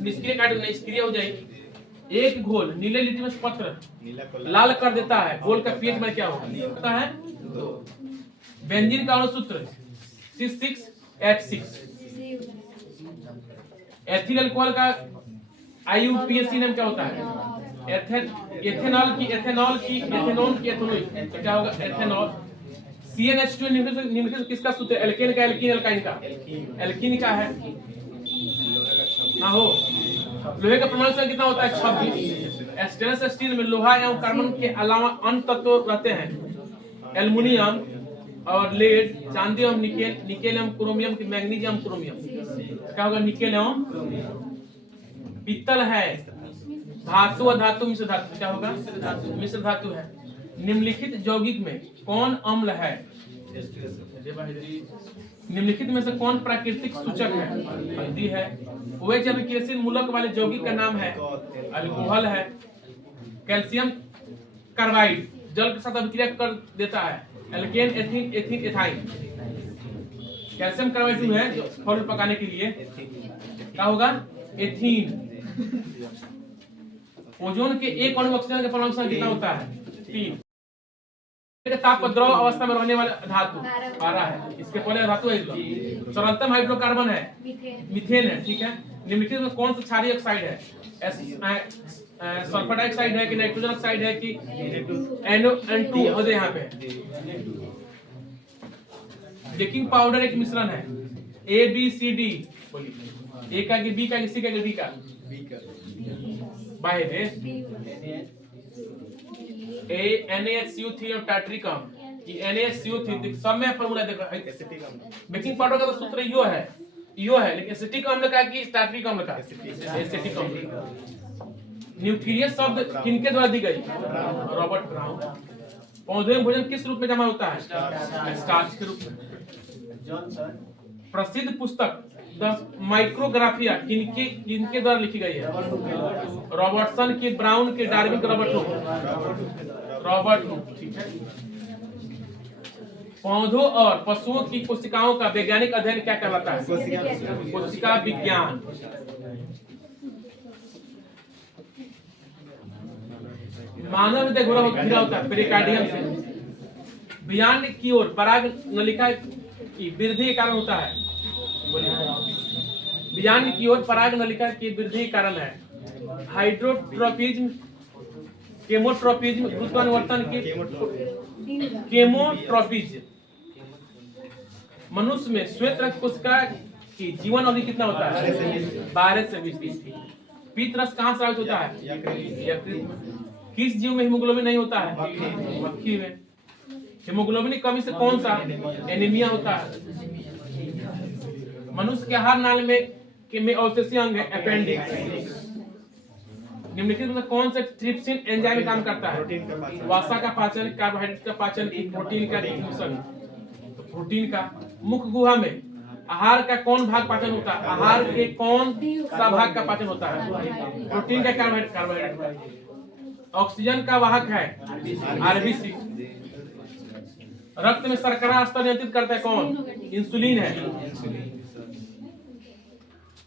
निष्क्रिय हो जाएगी। एक घोल नीले लिटमस पत्र लाल कर देता है, घोल का पीएच में क्या होता है? बेंजीन का अणु सूत्र C6H6। एथिल अल्कोहल का IUPAC नाम क्या होता है? एथेनॉल की एथेनॉल, क्या होगा? एथेनॉल। CnH2 निम्नलिखित किसका सूत्र है? एल्केन का, एल्कीन, एल्काइन का? एल्कीन का है ना। हो लोहे का परमाणु संख्या कितना होता है? 26। स्टेनलेस स्टील में लोहा एवं कार्बन के अलावा अन्य तत्व रहते हैं। एल्युमिनियम और लेड, चांदी एवं निकेल, निकेल एवं क्रोमियम, मैग्नीशियम, क्रोमियम। क्या होगा? निकेल एवं। पित्तल है धातु और धातु मिश्र धातु। क्या होगा? मिश्र धातु है। निम्नलिखित यौगिक में कौन अम्ल है? निम्नलिखित में से कौन प्राकृतिक सूचक है? हल्दी है। OH अभिक्रियाशील मूलक वाले यौगिक का नाम है? अल्कोहल है। कैल्शियम कार्बाइड जल के साथ अभिक्रिया कर देता है? Alkane, ethene, ethene, ethyne. Calcium carbide है जो फल पकाने के लिए क्या होगा? एथीन। ओजोन के एक अणु ऑक्सीजन के परमाणु संख्या कितना होता है? 3। ताप पर द्रव अवस्था में रहने वाला धातु पारा है। इसके पहले धातु है सरलतम हाइड्रोकार्बन है मीथेन है। ठीक है। निम्नलिखित में कौन सा क्षारीय ऑक्साइड है? सल्फर डाइऑक्साइड है कि नाइट्रोजन ऑक्साइड है कि NO2 हो यहाँ पे? बेकिंग पाउडर एक मिश्रण है। ABCD बोलिए। A का कि B का कि C का कि D का? बाय NaHCO3 और टाइट्रिकम कि NaHCO3 सब में फॉर्मूला देखो। बेकिंग पाउडर का तो सूत्र यो है लेकिन एसिटिक अम्ल का कि टाइट्रिक अम्ल का? एसिटिक अम्ल। न्यूक्लियस शब्द किनके द्वारा दी गई? Robert brown. पौधे में भोजन किस रूप में जमा होता है? स्टार्च के रूप में। प्रसिद्ध पुस्तक द माइक्रोग्राफिया किनके द्वारा लिखी गई है? रॉबर्टसन की, ब्राउन के, डार्विन के, रॉबर्ट हुक। ठीक है। पौधों और पशुओं की कोशिकाओं का वैज्ञानिक अध्ययन क्या कहलाता है? कोशिका विज्ञान। मानव हृदय घिरा होता है पेरिकार्डियम से। बयान की ओर पराग नलिका की वृद्धि के कारण होता है? बयान की ओर पराग नलिका की वृद्धि के कारण है हाइड्रोट्रोपिज्म, केमोट्रोपिज्म, गुरुत्वानुवर्तन की केमोट्रोपिज्म। मनुष्य में श्वेत रक्त कोशिका की जीवन अवधि कितना होता है? 12 से 20 दिन। पीत रस कहाँ से होता है? यकृत। किस जीव में हीमोग्लोबिन नहीं होता है? मक्खी में। हीमोग्लोबिन की कमी से कौन सा एनीमिया होता है? मनुष्य के आहार नाल में अवशेषीय अंग है अपेंडिक्स। निम्नलिखित में कौन सा ट्रिप्सिन एंजाइम काम करता है? वसा का पाचन, कार्बोहाइड्रेट का पाचन, प्रोटीन का डिफ्यूजन। तो प्रोटीन का। मुख गुहा में आहार का कौन भाग पाचन होता है? आहार के कौन सा भाग का पाचन होता है? प्रोटीन का, कार्बोहाइड्रेट। ऑक्सीजन का वाहक है आरबीसी। रक्त में शर्करा स्तर नियंत्रित करता है कौन? इंसुलिन है।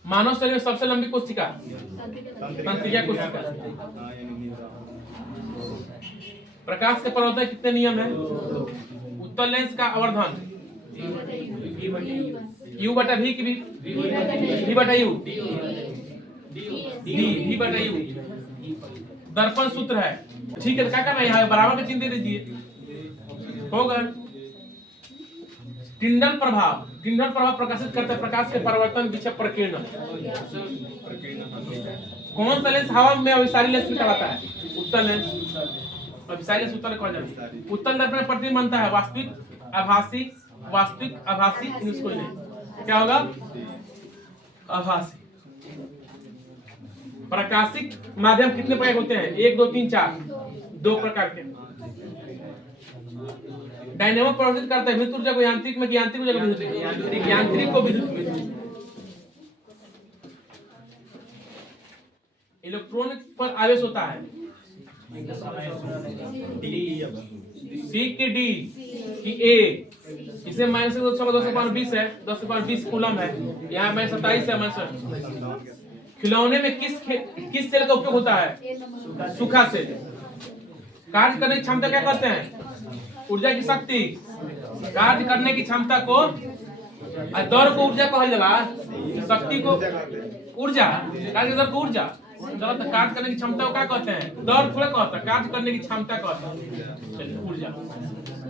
मानव शरीर में सबसे लंबी कोशिका? तंत्रिका कोशिका। प्रकाश के परावर्तन कितने नियम है? उत्तल लेंस का आवर्धन U बटा V की V बटा U V बटा U। दर्पण सूत्र है। ठीक है। क्या करना है? यहाँ बराबर का चिन्ह दे दीजिए। होगा। टिंडल प्रभाव प्रकाशित करते प्रकाश के परिवर्तन विषय प्रकीर्णन। कौन सा लेंस हवा में अभिसारी लेंस कहलाता है? उत्तल लेंस। अभिसारी लेंस उत्तल कहा जाता है। उत्तल दर्पण प्रतिबिंब बनता है वास्तविक आभासी इसको नहीं क्या होगा? आभासी। प्रकाशिक माध्यम कितने प्रकार होते हैं? 1 2 3 4 2 प्रकार के। डायनेमो प्रभावित करता है विद्युत ऊर्जा को यांत्रिक में, यांत्रिक ऊर्जा को विद्युत, यांत्रिक को विद्युत में। इलेक्ट्रॉन पर आवेश होता है सी की डी की ए। इसे माइनस 10 है, 10 कूलम है। यहाँ माइनस 27 है, माइनस। खिलौने में किस सेल का उपयोग होता है? सूखा सेल। कार्य करने की क्षमता क्या कहते हैं? ऊर्जा की शक्ति। कार्य करने की क्षमता को, दर को ऊर्जा कहल जाला, शक्ति को ऊर्जा, कार्य दर को ऊर्जा। कार्य करने की क्षमता को क्या कहते हैं? दर थोड़ा कहता है, कार्य करने की क्षमता कहता है ऊर्जा।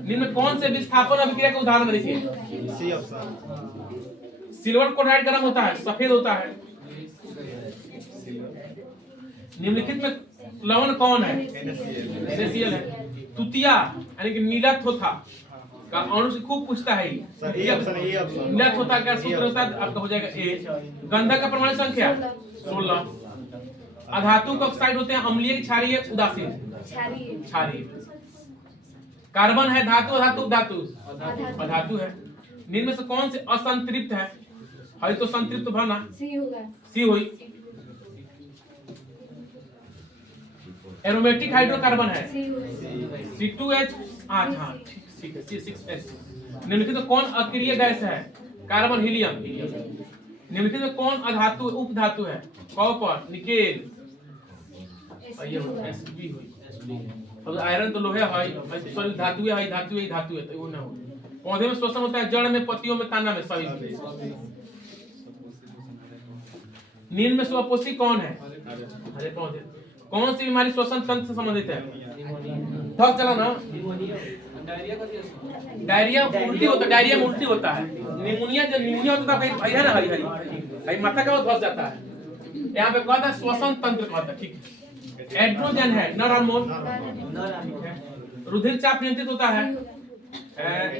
निम्न कौन से विस्थापन अभिक्रिया का उदाहरण देखिए? सिल्वर क्लोराइड गर्म होता है, सफेद होता है। निम्नलिखित में लवण कौन है? NaCl है। तुतिया यानी कि नीला थोथा का अणु से खूब पूछता है। नीला थोथा का सूत्र होता है आपका हो जाएगा A। गंधक का परमाणु संख्या 16। अधातु का ऑक्साइड होते हैं अम्लीय, क्षारीय, उदासीन। क्षारीय। कार्बन है धातु, अधातु, धातु, अधातु है। निम्न में से कौन से असंतृप्त है? हई तो संतृप्त भरना सी होगा। सी हुई। एरोमेटिक हाइड्रोकार्बन है सी होगा। C2H 8 हाँ ठीक है C6H। निम्नलिखित में कौन अक्रिय गैस है? Carbon helium. निम्नलिखित में कौन अधातु उपधातु है? Copper nickel. ये Sb हुई। अब आयरन तो लोहे है, सॉरी धातु है तो वो ना हो। पौधे में श्वसन होता है, जड़ में, पत्तियों में, तना में, सभी। नींद में सुअपोषी कौन है? हरे पौधे। कौन सी बीमारी श्वसन तंत्र से संबंधित है? धक चला ना। डायरिया उल्टी होता है, डायरिया में उल्टी होता है। निमोनिया जब निमोनिया होता है भाई है ना, हरी हरी माथा का धस जाता है। यहाँ पे कहता है श्वसन तंत्र कहता है, ठीक है। एड्रोजन है, नर हार्मोन। रुधिर चाप नियंत्रित होता है।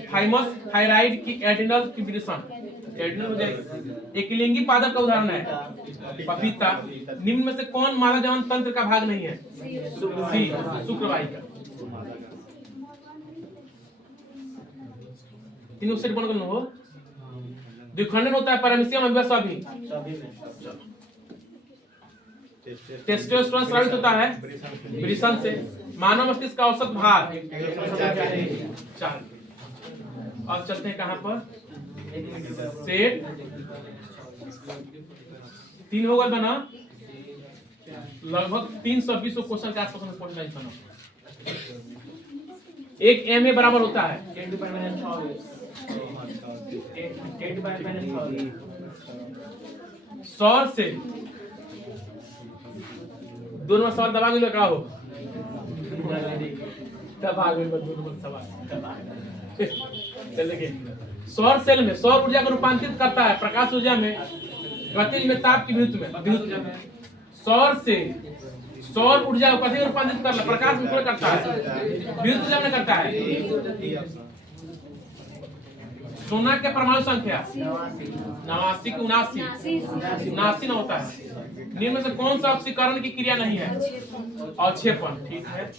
थाइमस थायराइड की एड्रिनल फिब्रिलेशन, एड्रिनल हो जाएगी। एक लिंगी पादप का उदाहरण है पपीता। निम्न में से कौन मानव जवन तंत्र का भाग नहीं है? सी शुक्रवाहिका। तीनों से बन गए हो। द्विखंडन होता है पैरामीशियम अमीबा सभी। टेस्टोस्टेरोन स्रावित होता है वृषण से। मानव मस्तिष्क का औसत भार 4। अब चलते हैं कहां पर? सेट 3 होगा बना। लगभग 320 क्वेश्चन के आसपास में पहुंचना इंसान। एक MA बराबर होता है सौर से दोनों सवाल दबा के लगा हो दबा गए दोनों सवाल। चलिए सौर सेल में सौर ऊर्जा को रूपांतरित करता है प्रकाश ऊर्जा में, गतिज में, ताप की विद्युत में। सौर से सौर ऊर्जा को कैसे रूपांतरित करता है? प्रकाश में करता है, विद्युत ऊर्जा में करता है। सोना के परमाणु संख्या 89 की 79 न होता है। निम्न में से कौन सा ऑक्सीकरण की क्रिया नहीं है? अवक्षेपण, ठीक है।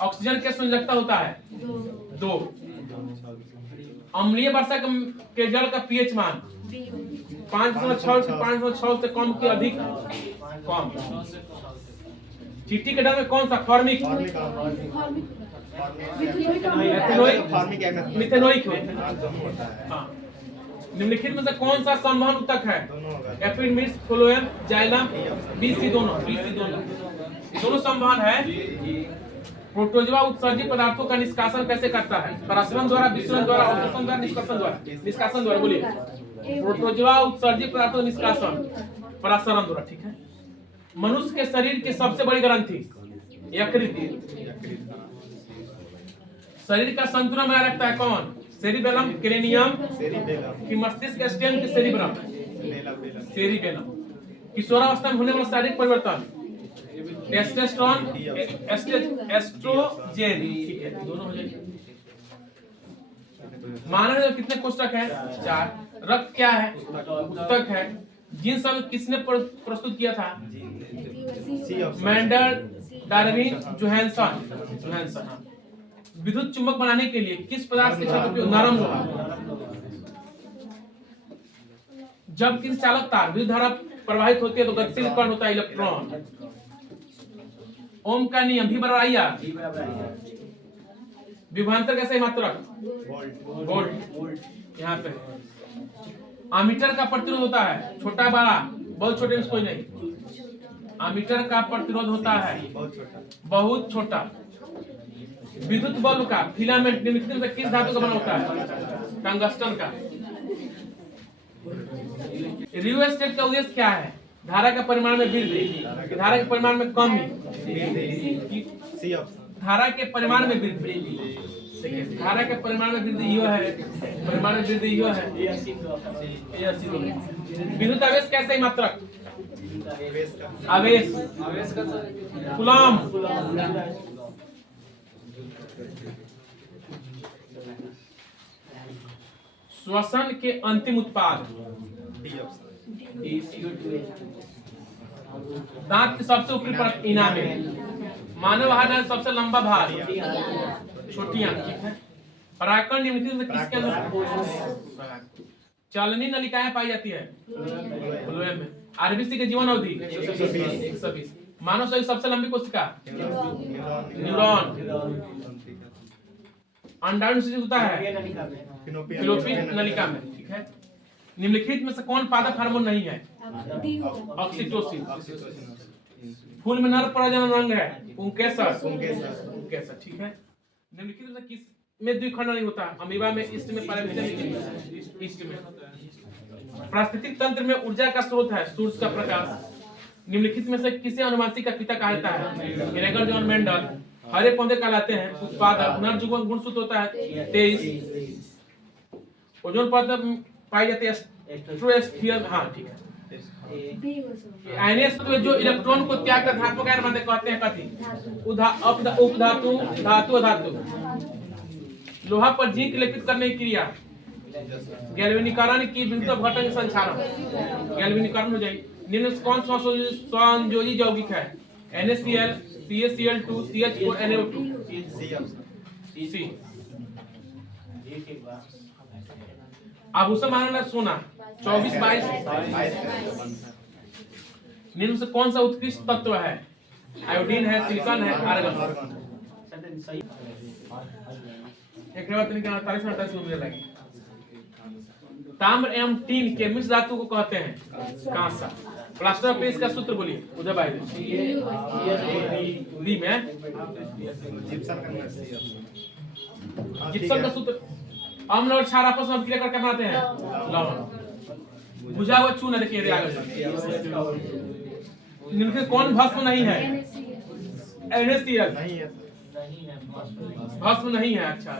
ऑक्सीजन के संयोजकता होता है 2। अम्लीय वर्षा के जल का पीएच मान 5.6 से 5.6 से कम की अधिक कम। चींटी के डर में कौन सा? फॉर्मिक मिथेनोइक है। निम्नलिखित में से कौन सा संवहन ऊतक है? एपिडर्मिस, फ्लोएम, जाइलम, BC दोनों संवहन है। प्रोटोजोआ उत्सर्जित पदार्थों का निष्कासन कैसे करता है? प्रसरण द्वारा, विसरण द्वारा, अवशोषण द्वारा, निष्कासन द्वारा। बोलिए प्रोटोजोआ उत्सर्जित पदार्थों का निष्कासन प्रसरण द्वारा, ठीक है। मनुष्य के शरीर की सबसे बड़ी ग्रंथि यकृत। शरीर का संतुलन बनाए रखता है कौन? सेरिबेलम, क्रेनियम की मस्तिष्क स्टेम की सेरिब्रम, सेरिबेलम। किशोरावस्था में होने वाला शारीरिक परिवर्तन टेस्टोस्टेरोन, एस्ट्रोजेन, ठीक है, दोनों हो जाएंगे। मानव में कितने कोष्ठक हैं? 4। रक्त क्या है? ऊतक है। जीन शब्द किसने प्रस्तुत किया था? Mendel, Darwin, Johansson. विद्युत चुंबक बनाने के लिए किस पदार्थ के साथ उपयोग? नरम लोहा। जब किसी चालक तार विद्युत धारा प्रवाहित होती है तो गतिशील कण होता है इलेक्ट्रॉन। ओम का नियम V बराबर IR। विभवांतर का सही मात्रक वोल्ट। यहाँ पे आमीटर का प्रतिरोध होता है छोटा बड़ा, बहुत छोटे में कोई नहीं। आमीटर का प्रतिरोध होता है बहुत छोटा। विद्युत बल्ब का फिलामेंट निम्नलिखित में से किस धातु का बना होता है? टंगस्टन का। रियोस्टेट का उद्देश्य क्या है? धारा के परिमाण में वृद्धि, धारा के परिमाण में कमी। धारा के परिमाण में वृद्धि, धारा के परिमाण में वृद्धि यो है, परिमाण में वृद्धि यो है। विद्युत आवेश कैसे ही मात्रक? आवेश का कूलम। श्वसन के अंतिम उत्पाद दांत के सबसे ऊपरी परत इनामेल। मानव आहार में सबसे लंबा भाग छोटी आंत, ठीक है। परागकण निम्नलिखित में से किसके अंदर? चलनी नलिकाएं पाई जाती है फ्लोएम में। आरबीसी की जीवन अवधि 120। मानव शरीर सबसे लंबी कोशिका न्यूरॉन। अंडाणु से होता है फिलोपियन नलिका में, ठीक है। निम्नलिखित में से कौन पादप हार्मोन नहीं है? ऑक्सीटोसिन। फूल में नर प्रजनन अंग है पुंकेसर, ठीक है। निम्नलिखित में से किस में द्विखंड नहीं होता? अमीबा में, ईस्ट में, पैरामीशियम ईस्ट में। पारिस्थितिक तंत्र में ऊर्जा का स्रोत है सूर्य का प्रकाश। निम्नलिखित में से किसे अनुवांशिक का पिता कहा जाता है? Gregor John Mendel. हरे पौधे कहलाते हैं उत्पादक। नरजुगन गुणसूत्र होता है 23। ओजोन परत में पाई जाती है स्ट्रेटोस्फीयर। हाँ ठीक है। आयनीय तत्व जो इलेक्ट्रॉन को त्याग कर धातु का निर्माण कहते हैं कथी? उपधातु, धातु, अधातु। लोहा पर जिंक लेपित करने की क्रिया गैल्वेनीकरण की विद्युत अपघटन संचारण। गैल्वेनीकरण हो जाएगी। निम्न से कौन संयोजी यौगिक है? NaCl, CaCl2, CH4, NaO2। C। आभूषण माना सोना 24-22। निम्न से कौन सा उत्कृष्ट तत्व है? आयोडीन है, सिलिकॉन है, आर्गन। एक बात नहीं कहना 48 मिनट लगे। ताम्र एवं टीन के मिश्र धातु को कहते हैं कांसा। प्लास्टर ऑफ पेरिस का सूत्र बोलिए उदय भाई। डी में जिप्सम का सूत्र। अम्ल और क्षार आपस में अभिक्रिया करके बनाते हैं लवण। बुझा हुआ चूना देखिए आगे। निम्नलिखित कौन भस्म नहीं है? NaCl भस्म नहीं है। अच्छा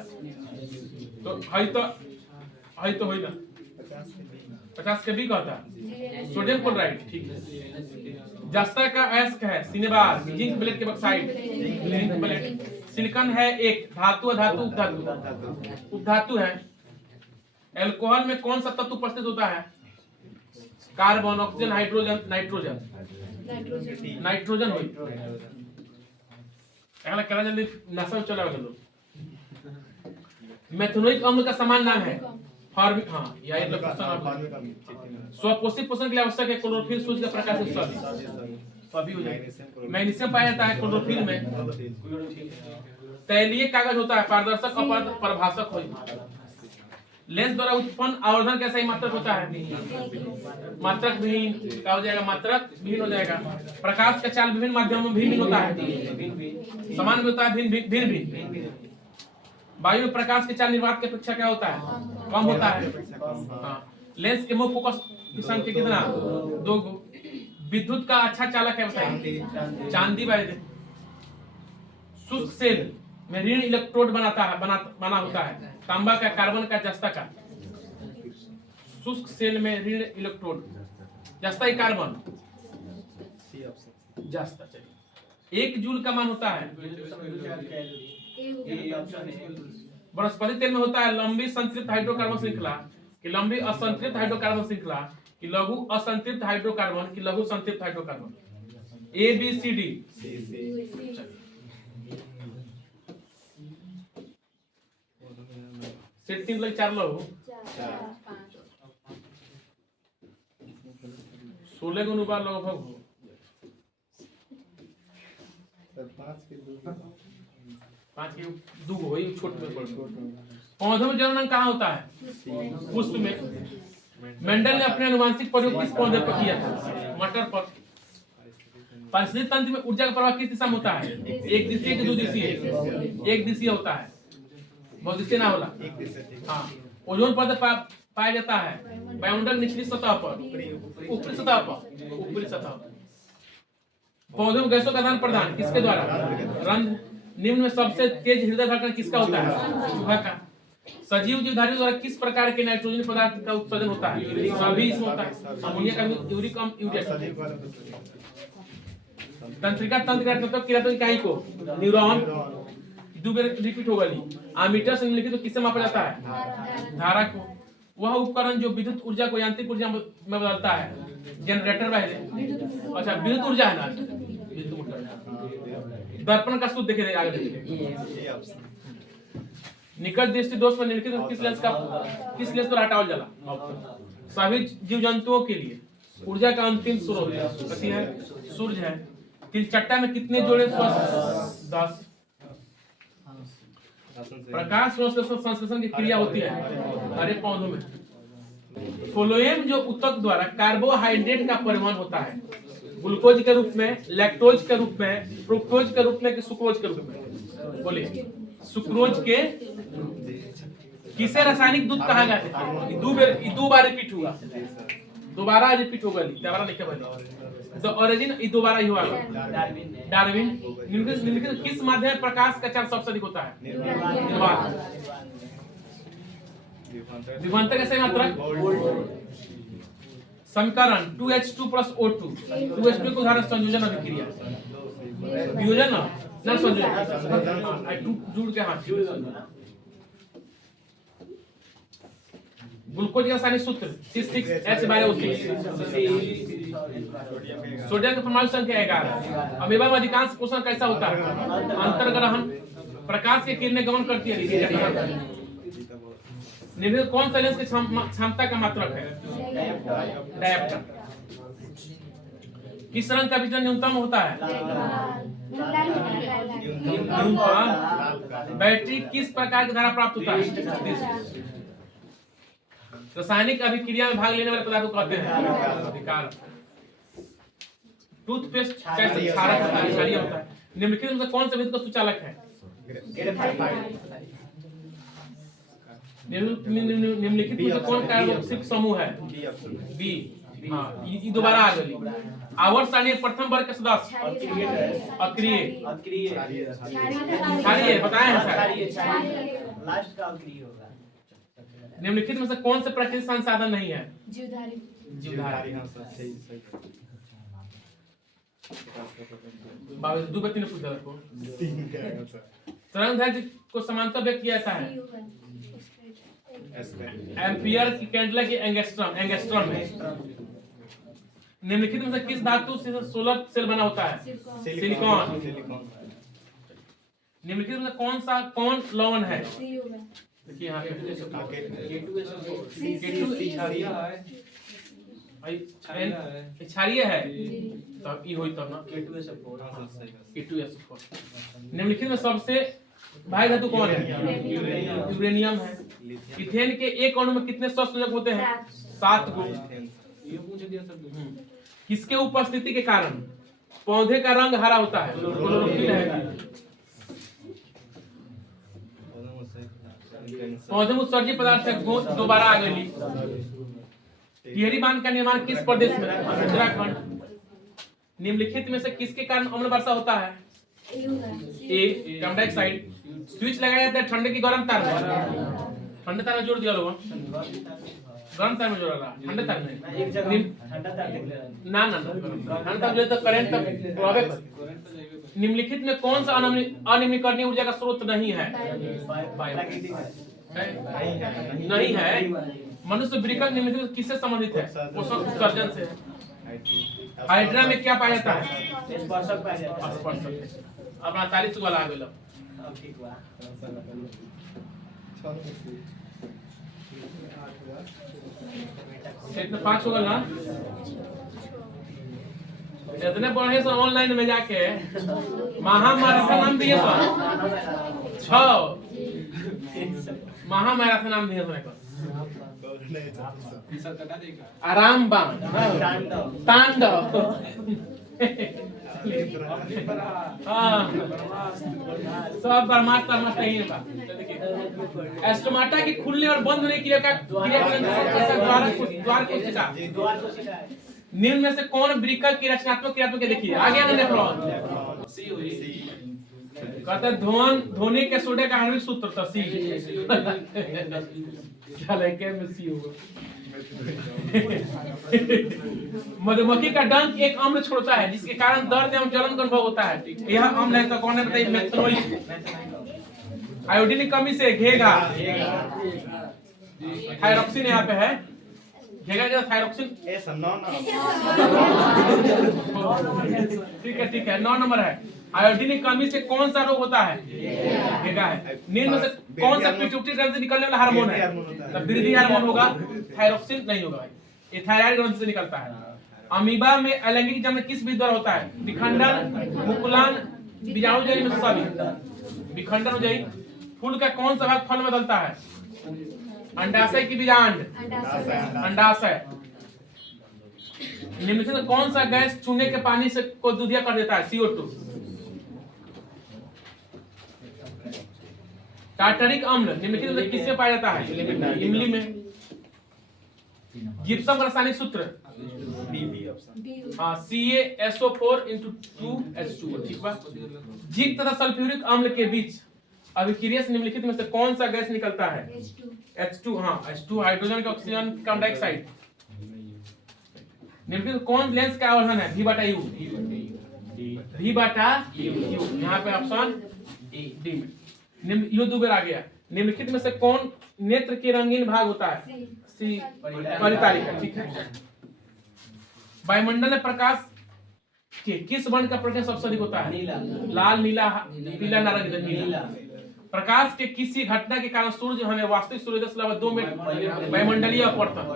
तो है तो होई ना 50 के भी कहता है सोडियम क्लोराइड, ठीक है। जस्ता का अयस्क है सिनेबार। जिंक ब्लेड के बॉक्साइड जिंक ब्लेड। सिलिकॉन है एक धातु, अधातु, उपधातु। उपधातु है। अल्कोहल में कौन सा तत्व उपस्थित होता है? Carbon, oxygen, hydrogen, nitrogen. Nitrogen होई। अगला कहला जल्दी नशा चला चलो। मेथनोइक अम्ल का समान नाम है फॉर्मिक। हाँ या स्वपोषी पोषण के लिए आवश्यक है क्लोरोफिल। सूर्य का प्रकाश से सभी हो जाएगा। मैग्नीशियम पाया जाता है क्लोरोफिल में। तैलीय कागज होता है पारदर्शक और प्रभाषक हो। लेंस द्वारा उत्पन्न आवर्धन कैसा ही मात्रक होता है? मात्रक विहीन क्या हो जाएगा? मात्रक विहीन हो जाएगा। प्रकाश का चाल विभिन्न माध्यमों में भिन्न होता है। समान भी होता है, भिन्न। वायु में प्रकाश के चाल निर्वात की अपेक्षा क्या होता है? कम होता है। हाँ। लेंस के मुख्य फोकस की संख्या कितना? 2 गो। विद्युत का अच्छा चालक है बताइए? चांदी वाले। शुष्क सेल में ऋण इलेक्ट्रोड बना होता है। तांबा का, कार्बन का, जस्ता का। शुष्क सेल में ऋण इलेक्ट्रोड जस्ता ही कार्बन जस्ता। चलिए 1 जूल का मान होता है। वनस्पति तेल में होता है लंबी संतृप्त हाइड्रोकार्बन श्रृंखला कि लंबी असंतृप्त हाइड्रोकार्बन श्रृंखला कि लघु असंतृप्त हाइड्रोकार्बन कि लघु संतृप्त हाइड्रोकार्बन। ABCD। सेट 3 लग 4 लो 16 गुण बार लगभग हो। 5 के 2 हो छोट में पड़। पौधों में जनन अंग कहाँ होता है? पुष्प में। मेंडल ने अपने अनुवांशिक प्रयोग किस पौधे पर किया था? मटर पर। पारिस्थितिक तंत्र में ऊर्जा का प्रवाह किस दिशा में होता है? एक दिशीय कि 2 दिशीय? एक दिशीय होता है। बहुदिशीय ना होला। हाँ। ओजोन परत पाया जाता है वायुमंडल निचली सतह पर, ऊपरी सतह पर, ऊपरी सतह। पौधों में गैसों का आदान प्रदान किसके द्वारा? रंध्र। निम्न में सबसे तेज हृदय धड़कन किसका होता है? चूहा का। सजीव जीवधारियों द्वारा किस प्रकार के नाइट्रोजन पदार्थ का उत्पादन होता है? सभी इसमें होता है। अमोनिया का भी, यूरिक अम्ल, यूरिया। तंत्रिका तंत्र किरातन इकाई को न्यूरॉन। 2 बार रिपीट होगा नहीं। आमीटर से निम्नलिखित तो किससे मापा जाता है? धारा को। वह उपकरण जो विद्युत ऊर्जा को यांत्रिक ऊर्जा में बदलता है। जनरेटर वाले। अच्छा विद्युत ऊर्जा है ना? विद्युत ऊर्जा। दर्पण का सूत्र देखे आगे देखिए। निकट दृष्टि दोष में निम्नलिखित में किस लेंस पर हटावल जाला? सभी जीव जंतुओं के लिए ऊर्जा का अंतिम स्रोत कथी है? सूर्य है। तिलचट्टा में कितने जोड़े श्वास? 10। प्रकाश संश्लेषण की क्रिया होती है हरे पौधों में। फ्लोएम जो ऊतक द्वारा कार्बोहाइड्रेट का परिवहन होता है ग्लूकोज के रूप में, लैक्टोज के रूप में, फ्रुक्टोज के रूप में कि सुक्रोज के रूप में? बोलिए। सुक्रोज के। किसे रासायनिक दूध कहा जाता है? दो बार रिपीट हुआ, दोबारा रिपीट होगा, दोबारा नहीं क्या तो ओरिजिन दोबारा ही हुआ। डार्विन। निम्नलिखित किस माध्यम में प्रकाश का चार्ज सबसे अधिक होता है? निर्वात। विभवांतर का सही मात्रक? समीकरण 2H2 + O2। 2H2 को उदाहरण संयोजन अभिक्रिया, वियोजन ना संयोजन, जुड़ के हाथ। ग्लूकोज का रासायनिक सूत्र C6H12O6। सोडियम का परमाणु संख्या 11। अमीबा में अधिकांश पोषण कैसा होता है? अंतर्ग्रहण। प्रकाश की किरणें गमन करती है। निम्नलिखित कौन सा लेंस की क्षमता का मात्रक है? डायप्टर। किस रंग का विचलन न्यूनतम होता है? न्यूनतम। बैटरी किस प्रकार की धारा प्राप्त होता है? रासायनिक अभिक्रिया में भाग लेने वाले पदार्थ को कहते हैं विकारक। टूथपेस्ट कैसे क्षारक होता है? क्षारीय होता है। निम्नलिखित में से कौन सा विद्युत का सुचालक है? निम्नलिखित में से कौन कार्बोक्सिलिक समूह है? बी। हाँ, ये दोबारा आ गई। आवर्त सारणी प्रथम वर्ग के सदस्य अक्रिय। क्षारीय बताए हैं सर। लास्ट का अक्रिय होगा। निम्नलिखित में से कौन से प्राकृतिक संसाधन नहीं है? जीवधारी। दो व्यक्ति ने पूछा को तरंगदैर्घ्य को समांतर व्यक्त किया जाता है एम्पियर की कैंडला की एंगस्ट्रॉम में। निम्नलिखित में से किस धातु से सोलर सेल बना होता है? सिलिकॉन। निम्नलिखित में कौन लवण है? देखिए यहाँ क्षारीय है, तब ई होई तब ना K2SO4। निम्नलिखित में सबसे भारी धातु कौन है? यूरेनियम है। इथेन के एक अणु में कितने सहसंयोजक होते हैं? 7 गो। किसके उपस्थिति के कारण पौधे का रंग हरा होता है? क्लोरोफिल है। पौधे में उत्सर्जित पदार्थ से दोबारा आ गई। टिहरी बांध का निर्माण किस प्रदेश में? उत्तराखंड। निम्नलिखित में से किसके कारण अम्ल वर्षा होता है? ए कार्बन डाइऑक्साइड। स्विच लगाया जाता है ठंडे की गर्म तार में? ठंडे तार में जोड़ दिया लोगों, गर्म तार में जोड़ा रहा, ठंडे तार में। एक जगह ठंडा तार देख ले ना ठंडा तार जो तो करंट तक प्रभावित। निम्नलिखित में कौन सा अनिम्नीकरणीय ऊर्जा का स्रोत नहीं है? नहीं है। मनुष्य वृक्क निम्नलिखित किससे संबंधित है? पोषक उत्सर्जन से। हाइड्रा में क्या पाया जाता है? स्पर्शक पाया जाता है। स्पर्शक। अपना 40 वाला आ गया। अब ठीक हुआ। सेट में 5 होगा ना? इतने पढ़े सो ऑनलाइन में जाके महामैराथन नाम दिए सो 6 महामैराथन नाम दिए सो आराम बांध तांडव सब ब्रह्मास्त्र नहीं है। एस्टोमाटा के खुलने और बंद होने की द्वार कोशिका। निम्न में से कौन वृक्क की रचनात्मक क्रियात्मक देखिए आगे नेफ्रॉन। कहते ध्वनि के सोडे का आणविक सूत्र था सी। में सी होगा। मधुमक्खी का डंक एक अम्ल छोड़ता है जिसके कारण दर्द एवं जलन का अनुभव होता है। यह अम्ल है तो कौन है बताइए? मेथनॉल। आयोडीन की कमी से घेगा। थायरॉक्सिन यहाँ पे है। घेगा क्या? थायरॉक्सिन। ठीक है 9 नंबर है। आयोडीन की कमी से कौन सा रोग होता है? भेगा है। निम्न में से कौन सा पिट्यूटरी ग्रंथि से निकलने वाला हार्मोन है? तो वृद्धि हार्मोन होगा, थायरोक्सिन नहीं होगा भाई, ये थायराइड ग्रंथि से निकलता है। अमीबा में अलैंगिक जन्म किस विधि द्वारा होता है? विखंडन, मुकुलन, बीजाणुजयी में से सभी। विखंडन हो जाए। फूल का कौन सा भाग फल में बदलता है? अंडाशय की बीजांड? अंडाशय। निम्नलिखित में कौन सा गैस चूने के पानी से को दूधिया कर देता है? CO2। टार्टरिक अम्ल निम्नलिखित में किससे पाया जाता है? इमली में। जिप्सम का रासायनिक सूत्र? हाँ, CaSO4 × 2H2। ठीक बा। जिंक तथा सल्फ्यूरिक अम्ल के बीच अभिक्रिया से निम्नलिखित में से कौन सा गैस निकलता है? H2। हाँ, H2 हाइड्रोजन का ऑक्सीजन कार्बन डाइऑक्साइड। निम्नलिखित कौन लेंस का आवर्धन है? V/U। V/U। यहाँ पे ऑप्शन डी में। यो दो बार आ गया। निम्नलिखित में से कौन नेत्र के रंगीन भाग होता है? सी परितारिका। ठीक है। वायुमंडल में प्रकाश के किस वर्ण का प्रकाश सबसे अधिक होता है? नीला। लाल, नीला, पीला, नारंगी, नीला। प्रकाश के किसी घटना के कारण सूर्य हमें वास्तविक सूर्योदय से लगभग 2 मिनट वायुमंडलीय अपवर्तन।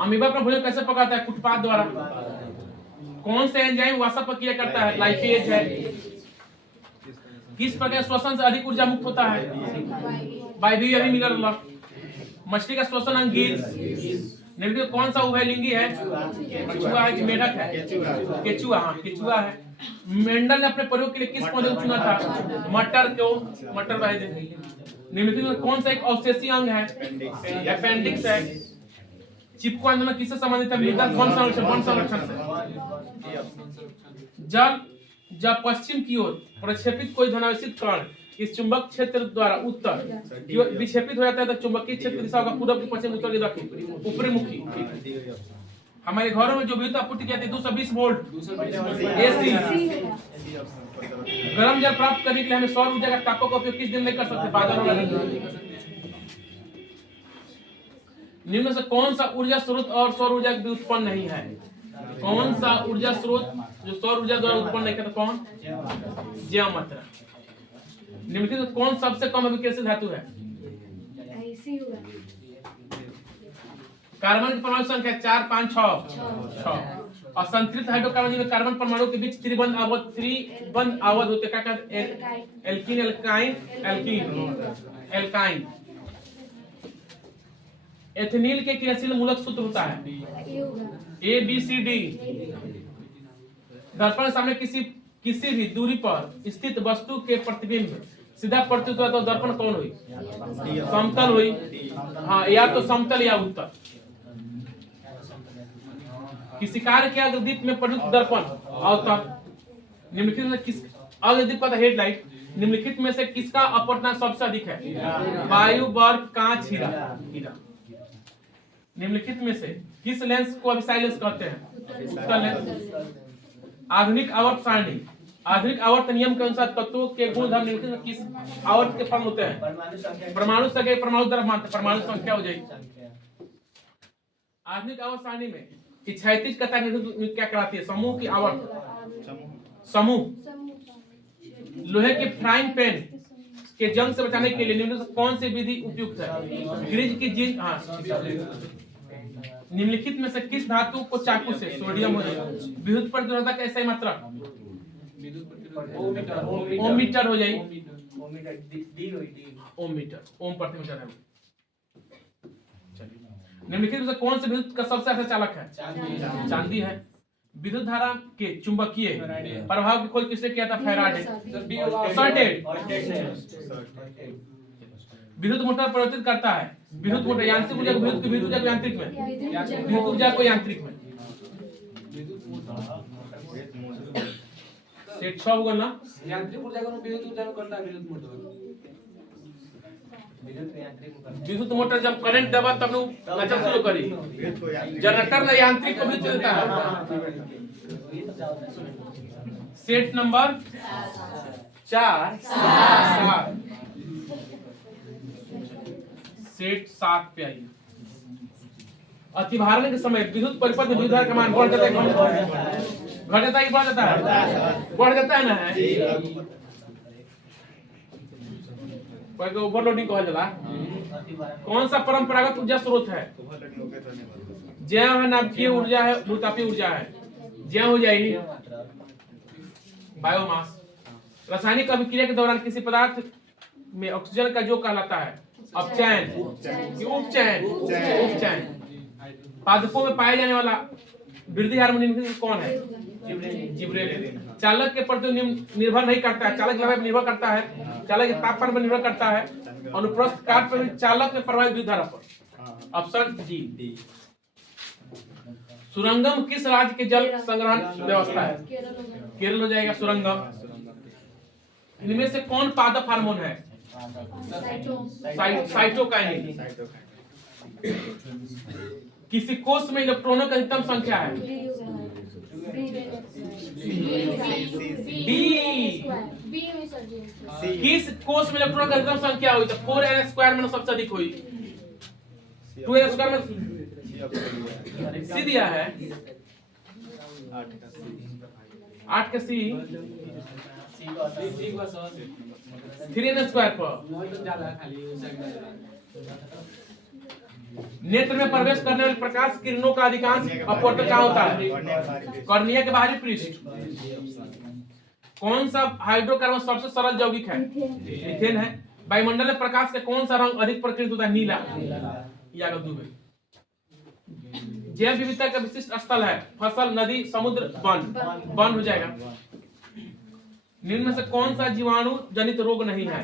अमीबा अपना भोजन कैसे पकाता है? कुटपात द्वारा। कौन से एंजाइम वसा प्रक्रिया करता है? लाइपेज है। किस प्रकार श्वसन से अधिक ऊर्जा मुक्त होता है? वायवीय मिनरल लॉक। मछली का श्वसन अंग गिल्स। निम्नलिखित कौन सा उभयलिंगी है? केचुआ है कि मेढक है? केचुआ। हाँ, केचुआ है। मेंडल ने अपने प्रयोग के लिए किस पौधे को चुना था? मटर को। मटर भाई दे। निम्नलिखित में कौन सा एक अवशेषीय अंग है? अपेंडिक्स है। चिपको आंदोलन किससे संबंधित है? मृदा वन संरक्षण से। जब पश्चिम की ओर प्रक्षेपित कोई धनावेशित कण इस चुंबक क्षेत्र द्वारा उत्तर की ओर विक्षेपित हो जाता है तो चुंबकीय क्षेत्र की दिशा होगा पूर्व की पश्चिम, उत्तर की दक्षिण, ऊपरी मुखी। हमारे घरों में जो विद्युत आपूर्ति की जाती है 220 वोल्ट AC। गर्म जल प्राप्त करने के लिए हमें सौर ऊर्जा का तापों का उपयोग किस दिन नहीं कर सकते? बादल वाला। निम्न से कौन सा ऊर्जा स्रोत और सौर ऊर्जा भी उत्पन्न नहीं है? कौन सा ऊर्जा स्रोत जो सौर ऊर्जा द्वारा उत्पन्न नहीं करता? कौन? ज्यामात्रा। निम्नलिखित में कौन सबसे कम अभिक्रियाशील धातु है? कार्बन की परमाणु संख्या 4, 5, 6। और संतृप्त हाइड्रोकार्बन में कार्बन परमाणु के बीच त्रिबंध आवध होते क्या कहते हैं? Alkene, alkyne, alkyne. एथिलीन के क्रियाशील मूलक सूत्र होता है ABCD। दर्पण के सामने किसी भी दूरी पर स्थित वस्तु के प्रतिबिंब सीधा प्रत्युत हुआ तो दर्पण कौन हुई? समतल हुई। हाँ, या तो समतल या उत्तर। किसी कार्य के अग्रदीप में प्रयुक्त दर्पण अवतल। निम्नलिखित में किस अग्रदीप का हेडलाइट निम्नलिखित में से किसका अपवर्तनांक सबसे अधिक है? वायु, बर्फ, कांच, हीरा। निम्नलिखित में से किस लेंस को अभिसारी लेंस कहते हैं? उत्तल लेंस। आधुनिक आवर्त सारणी। आधुनिक आवर्त नियम के अनुसार तत्वों के गुणधर्म निम्नलिखित में किस आवर्त के फल होते हैं? परमाणु संख्या, परमाणु द्रव्यमान, परमाणु संख्या हो जाएगी। आधुनिक आवर्त सारणी में क्षैतिज कतार निम्नलिखित क्या कराती है? समूह की आवर्त। समूह। लोहे के फ्राइंग पैन के जंग से बचाने के लिए निम्नलिखित कौन सी विधि उपयुक्त है? ग्रीज की जिंक। हाँ। निम्नलिखित में से किस धातु को चाकू से? सोडियम हो जाएगा। विद्युत प्रतिरोधकता का ऐसा ही मात्रक? ओम मीटर हो जाएगी। ओम मीटर, ओम प्रति मीटर है। निम्नलिखित में से कौन से विद्युत का सबसे अच्छा चालक है? चांदी है। विद्युत धारा के चुंबकीय प्रभाव की खोज किसने किया था? फैराडे। विद्युत मोटर परिवर्तित करता है। विद्युत मोटर यांत्रिक ऊर्जा को विद्युत की विद्युत ऊर्जा को यांत्रिक में, विद्युत ऊर्जा को यांत्रिक में। सेट 6 होगा ना? यांत्रिक ऊर्जा को विद्युत ऊर्जा को करता है विद्युत मोटर। विद्युत मोटर जब करंट दबा तब नचल शुरू करी। जनरेटर ना यांत्रिक को विद्युत देता है। Set number 4, 7। सेट 7 पे आइए। अतिभारण के समय विद्युत परिपथ में विद्युत धारा का मान बढ़ जाता है, घट जाता है कि बढ़ जाता है? बढ़ जाता है ना। ओवरलोडिंग कहल जाला। कौन सा परंपरागत ऊर्जा स्रोत है? जैव है, नाभिकीय ऊर्जा है, भूतापीय ऊर्जा है। जैव हो जाएगी बायोमास। रासायनिक अभिक्रिया के दौरान किसी पदार्थ में ऑक्सीजन का जो कहलाता है अपचयन कि उपचयन? उपचयन। पादपों में पाए जाने वाला वृद्धि हार्मोन कौन है? जिब्रेलिन। चालक के प्रति निर्भर नहीं करता है, चालक लंबाई पर निर्भर करता है, चालक के तापमान पर निर्भर करता है, अनुप्रस्थ काट पर, चालक में प्रवाहित विद्युत धारा पर। Option D. सुरंगम किस राज्य के जल संग्रहण व्यवस्था है? केरल हो जाएगा सुरंगम। इनमें से कौन पादप हार्मोन है? साइटोकाइनिन। किसी कोष में इलेक्ट्रॉनों की अधिकतम संख्या है? किस कोष में इलेक्ट्रॉन की अधिकतम संख्या हुई? तो 4n² में सबसे अधिक हुई। 2n² में सी दिया है, 8 का सी, 3n² पर। नेत्र में प्रवेश करने वाले प्रकाश किरणों का अधिकांश अपवर्तक कहाँ होता है? कॉर्निया के बाहरी पृष्ठ। कौन सा हाइड्रोकार्बन सबसे सरल यौगिक है? मीथेन है। वायुमंडल में प्रकाश का कौन सा रंग अधिक प्रकीर्णित होता है? नीला। या दुबे। जैव विविधता का विशिष्ट स्थल है? फसल, नदी, समुद्र, वन। वन हो जाएगा। निम्न में से कौन सा जीवाणु जनित रोग नहीं है?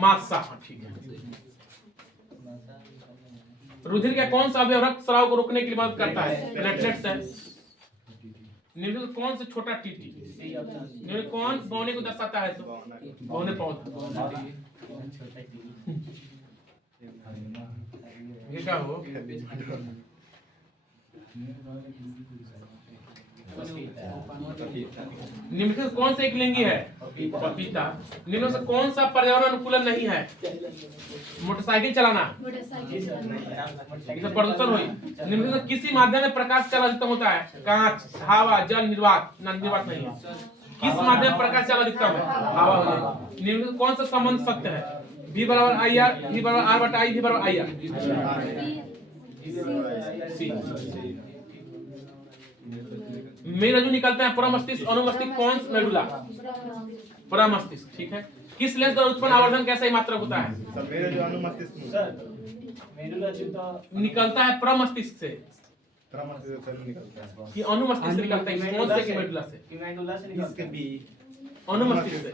मासा। ठीक है। रुधिर का कौन सा अवयव रक्त स्राव को रोकने के लिए मदद करता है? प्लेटलेट्स है। निम्न में कौन से छोटा टीटी? निम्न कौन बौने को दर्शाता है? तो बौने पौधा। ये क्या हो? निम्न में कौन सा एक लिंगी है? पपीता। निम्न से कौन सा पर्यावरण अनुकूलन नहीं है? मोटरसाइकिल चलाना। प्रदूषण हुई। निम्न से किसी माध्यम में प्रकाश चाल अधिकतम होता है? कांच, हवा, जल, निर्वात। निर्वात नहीं है। किस माध्यम में प्रकाश चाल अधिकतम है? हवा हो जाएगा। निम्न से कौन सा संबंध सत्य है? V बराबर IR, V बराबर R बटा I, V बराबर IR। मेरुरज्जु निकलते हैं परमस्तिष्क, अनुमस्तिष्क, कौन मेडुला? परमस्तिष्क। ठीक है। किस लेंस द्वारा उत्पन्न आवर्धन कैसा ही मात्रक होता है? निकलता है परमस्तिष्क से कि अनुमस्तिष्क से निकलता है? कौन से की मेडुला से? अनुमस्तिष्क से।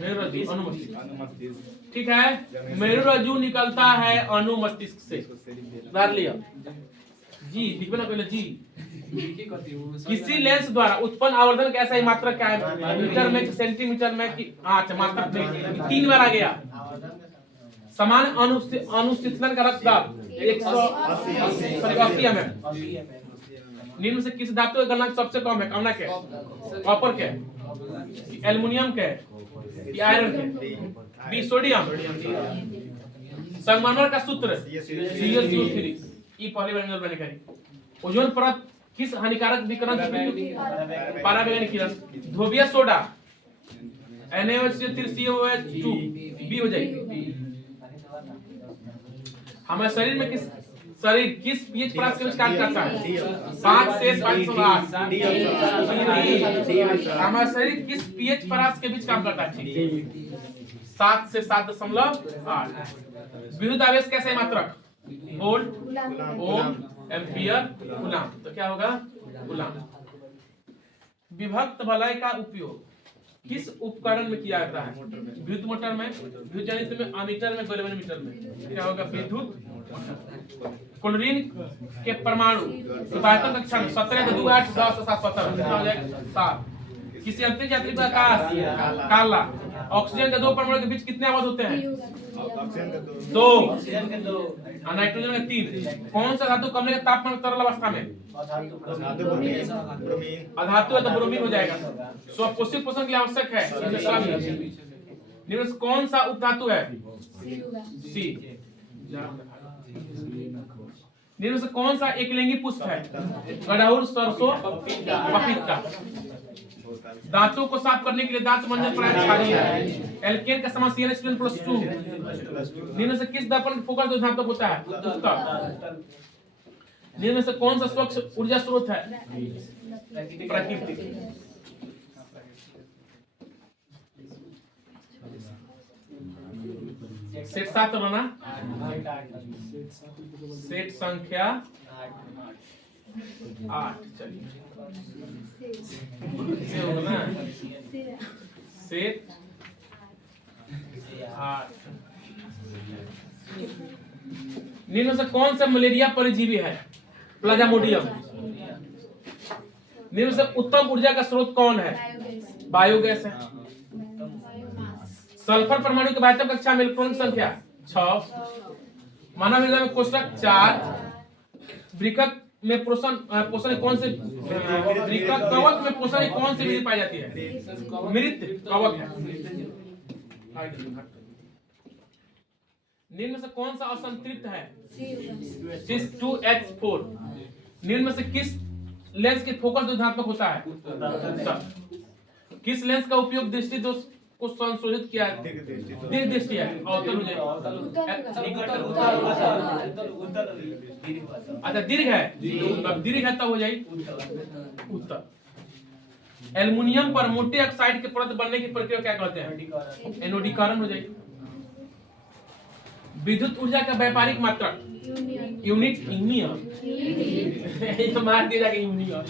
मेरुरज्जु अनुमस्तिष्क। ठीक है। मेरुरज्जु निकलता है अनुमस्तिष्क से। उधार लिया जी, दिखबे ना पहले जी। किसी लेंस द्वारा उत्पन्न आवर्धन का ऐसा ही मात्रक क्या है? मीटर में, सेंटीमीटर में कि? अच्छा, मात्रक में 3 बार आ गया। समान अनुस्थितन का रक्तदाब 180 mm। निम्न से किस धातु का गलनांक सबसे कम है? कामना के, कॉपर के, एल्युमिनियम के, आयरन के? B sodium. संगमरमर का सूत्र CuSO3। ई पहली बार मिनल बने करी। ओजोन परत किस हानिकारक विकिरण से? पराबैंगनी किरण। धोबिया सोडा NaOH3COOH2 बी हो जाएगी। हमारे शरीर में किस पीएच परास के बीच कार्य करता है? 5 से 508। हमारा शरीर किस पीएच परास के बीच काम करता है? 7 से 7.8। विद्युत आवेश कैसे मात्रक? वोल्ट, ओम, एम्पियर, कूलाम। तो क्या होगा? कूलाम। विभक्त वलय का उपयोग किस उपकरण में किया जाता है? विद्युत मोटर में, विद्युत जनित्र में, अमीटर में, गैल्वेनोमीटर में? क्या होगा? विद्युत। क्लोरीन के परमाणु विभाजन कक्षा में 17 2 8 10 7 17 कितना हो जाएगा? 7। किसी अंतरिक्ष यात्री का आकाश काला। ऑक्सीजन के 2 परमाणु के बीच कितने आवाज होते हैं? 2। नाइट्रोजन के 3। कौन सा धातु कमरे के तापमान में तरल अवस्था में? अधातु है तो ब्रोमीन हो जाएगा। स्वपोषी पोषण के लिए आवश्यक है। निम्न कौन सा उपधातु है? सी। निम्न में से कौन सा एक लिंगी पुष्प है? गड़ाउर, सरसों, पपीता। दांतों को साफ करने के लिए दांत मंजन प्राणायाम क्षारीय है। एल्केन का समान CnH2+2। निम्न में से किस दर्पण का फोकस दो धातु होता है? उत्तर। निम्न में से कौन सा स्वच्छ ऊर्जा स्रोत है? प्राकृतिक। सेट 7 होना, सेट संख्या 8। चलिए से होना सेट 8। निम्न में से कौन सा मलेरिया परजीवी है? प्लाज्मोडियम। निम्न में से उत्तम ऊर्जा का स्रोत कौन है? बायोगैस है। सल्फर परमाणु के बाह्यतम कक्षा में इलेक्ट्रॉन संख्या 6। मानव हृदय में कोष्ठक 4। वृकक में पोषण कौन से वृकक कवक में पोषण कौन सी विधि पाई जाती है? मृत कवक है। निम्न में से कौन सा असंतृप्त है? Cis2H4। निम्न में से किस लेंस के फोकस धनात्मक होता है? किस लेंस का उपयोग दृष्टि दोष को संशोधित किया है? दीर्घ दृष्टि है। अवतल हो जाएगा। अच्छा दीर्घ है, दीर्घ है तब हो जाएगी उत्तर। एल्युमिनियम पर मोटे ऑक्साइड के परत बनने की प्रक्रिया क्या कहते हैं? एनोडीकरण हो जाएगी। विद्युत ऊर्जा का व्यापारिक मात्रक? यूनिट यूनियन मार दिया जाएगा यूनियन।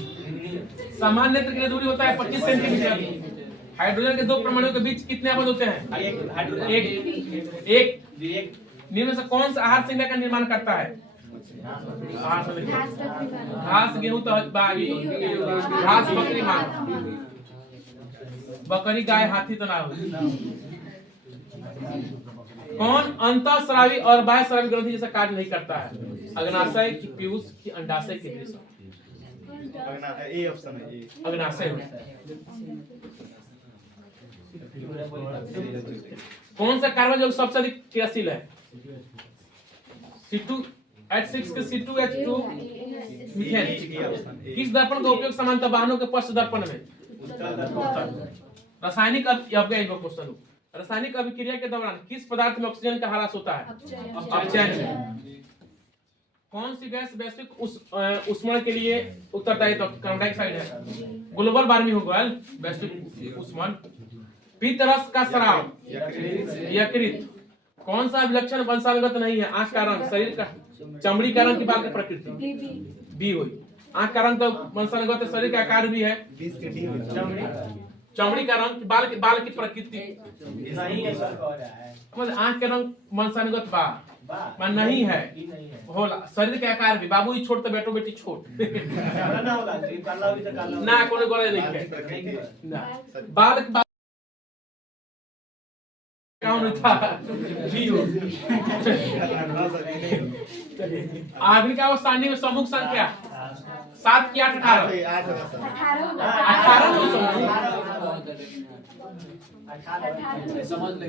सामान्य नेत्र के लिए दूरी होता है 25 सेंटीमीटर। हाइड्रोजन के दो परमाणुओं के बीच कितने आबद्ध होते हैं? एक। निम्न में से कौन सा आहार श्रृंखला का निर्माण करता है? घास, गेहूं, बागी, घास, बकरी, मांस। बकरी, गाय, हाथी, तनाव। कौन अंतःस्रावी और बाह्यस्रावी ग्रंथि जैसा कार्य नहीं करता है? अग्नाशय की पीयूष की अंडाशय की वृषण? अग्नाशय। कौन सा कार्बन यौगिक सबसे अधिक क्रियाशील है? C2H6 के C2H2 मीथेन। किस दर्पण का उपयोग सामान्यतः वाहनों के पश्च दर्पण में? रासायनिक क्वेश्चन। रासायनिक अभिक्रिया के दौरान किस पदार्थ में ऑक्सीजन का ह्रास होता है? अपचयन। कौन सी गैस वैश्विक ऊष्मण के लिए उत्तरदायी? कार्बन डाइऑक्साइड है। ग्लोबल वार्मिंग होगा वैश्विक ऊष्मण। पित्त रस का स्राव? यकृत। कौन सा विलक्षण वंशानुगत नहीं है? आंख का रंग, शरीर का, चमड़ी का रंग की बाल की प्रकृति? बी हुई। आंख का रंग तो वंशानुगत है, शरीर का आकार भी है, चमड़ी का रंग, बाल की प्रकृति आंख के रंग वंशानुगत बा नहीं है, होला शरीर के आकार भी। बाबू छोट तो बेटो बेटी छोट ना कोनो गले नहीं है बाल कौन था जीव। आदमी का वो सारणी में समूह संख्या 7 की 8 18 समझ ले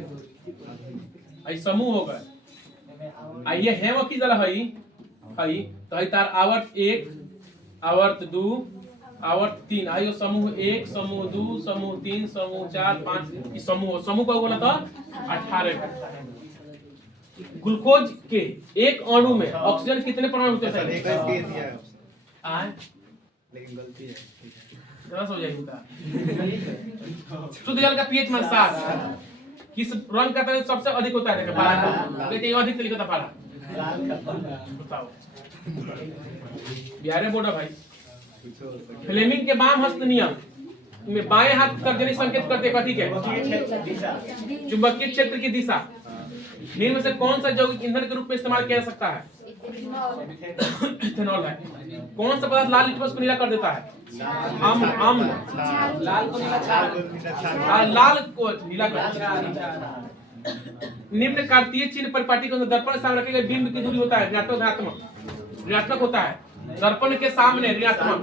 आई समूह होगा। आइए है वो की जला हई तो हई तार आवर्त 1 आवर्त 2 आवर्त 3 आइयो समूह 1 समूह 2 समूह 3 समूह 4 5 की समूह का बोला था 18। ग्लूकोज के एक अणु में ऑक्सीजन कितने परमाणु होते हैं? लेकिन गलती है गलत हो जाएगा। शुद्ध जल का पीएच मान 7 किस रंग का तरह सबसे अधिक होता है? देखो लेकिन ये अधिक लिखा था पारा बताओ बिहार बोर्ड भाई। फ्लेमिंग के वाम हस्त नियम में बाएं हाथ तर्जनी संकेत करते कथी के? चुंबकीय क्षेत्र की दिशा। निम्न में से कौन सा यौगिक ईंधन के रूप में इस्तेमाल किया जा सकता है? इथेनॉल है। कौन सा पदार्थ लाल लिटमस को नीला कर देता है? अम्ल। लाल को नीला कर। निम्न कार्तीय चिन्ह परिपाटी के दर्पण के सामने रखे गए बिंब की दूरी होता है ऋणात्मक होता है। दर्पण के सामने ऋणात्मक।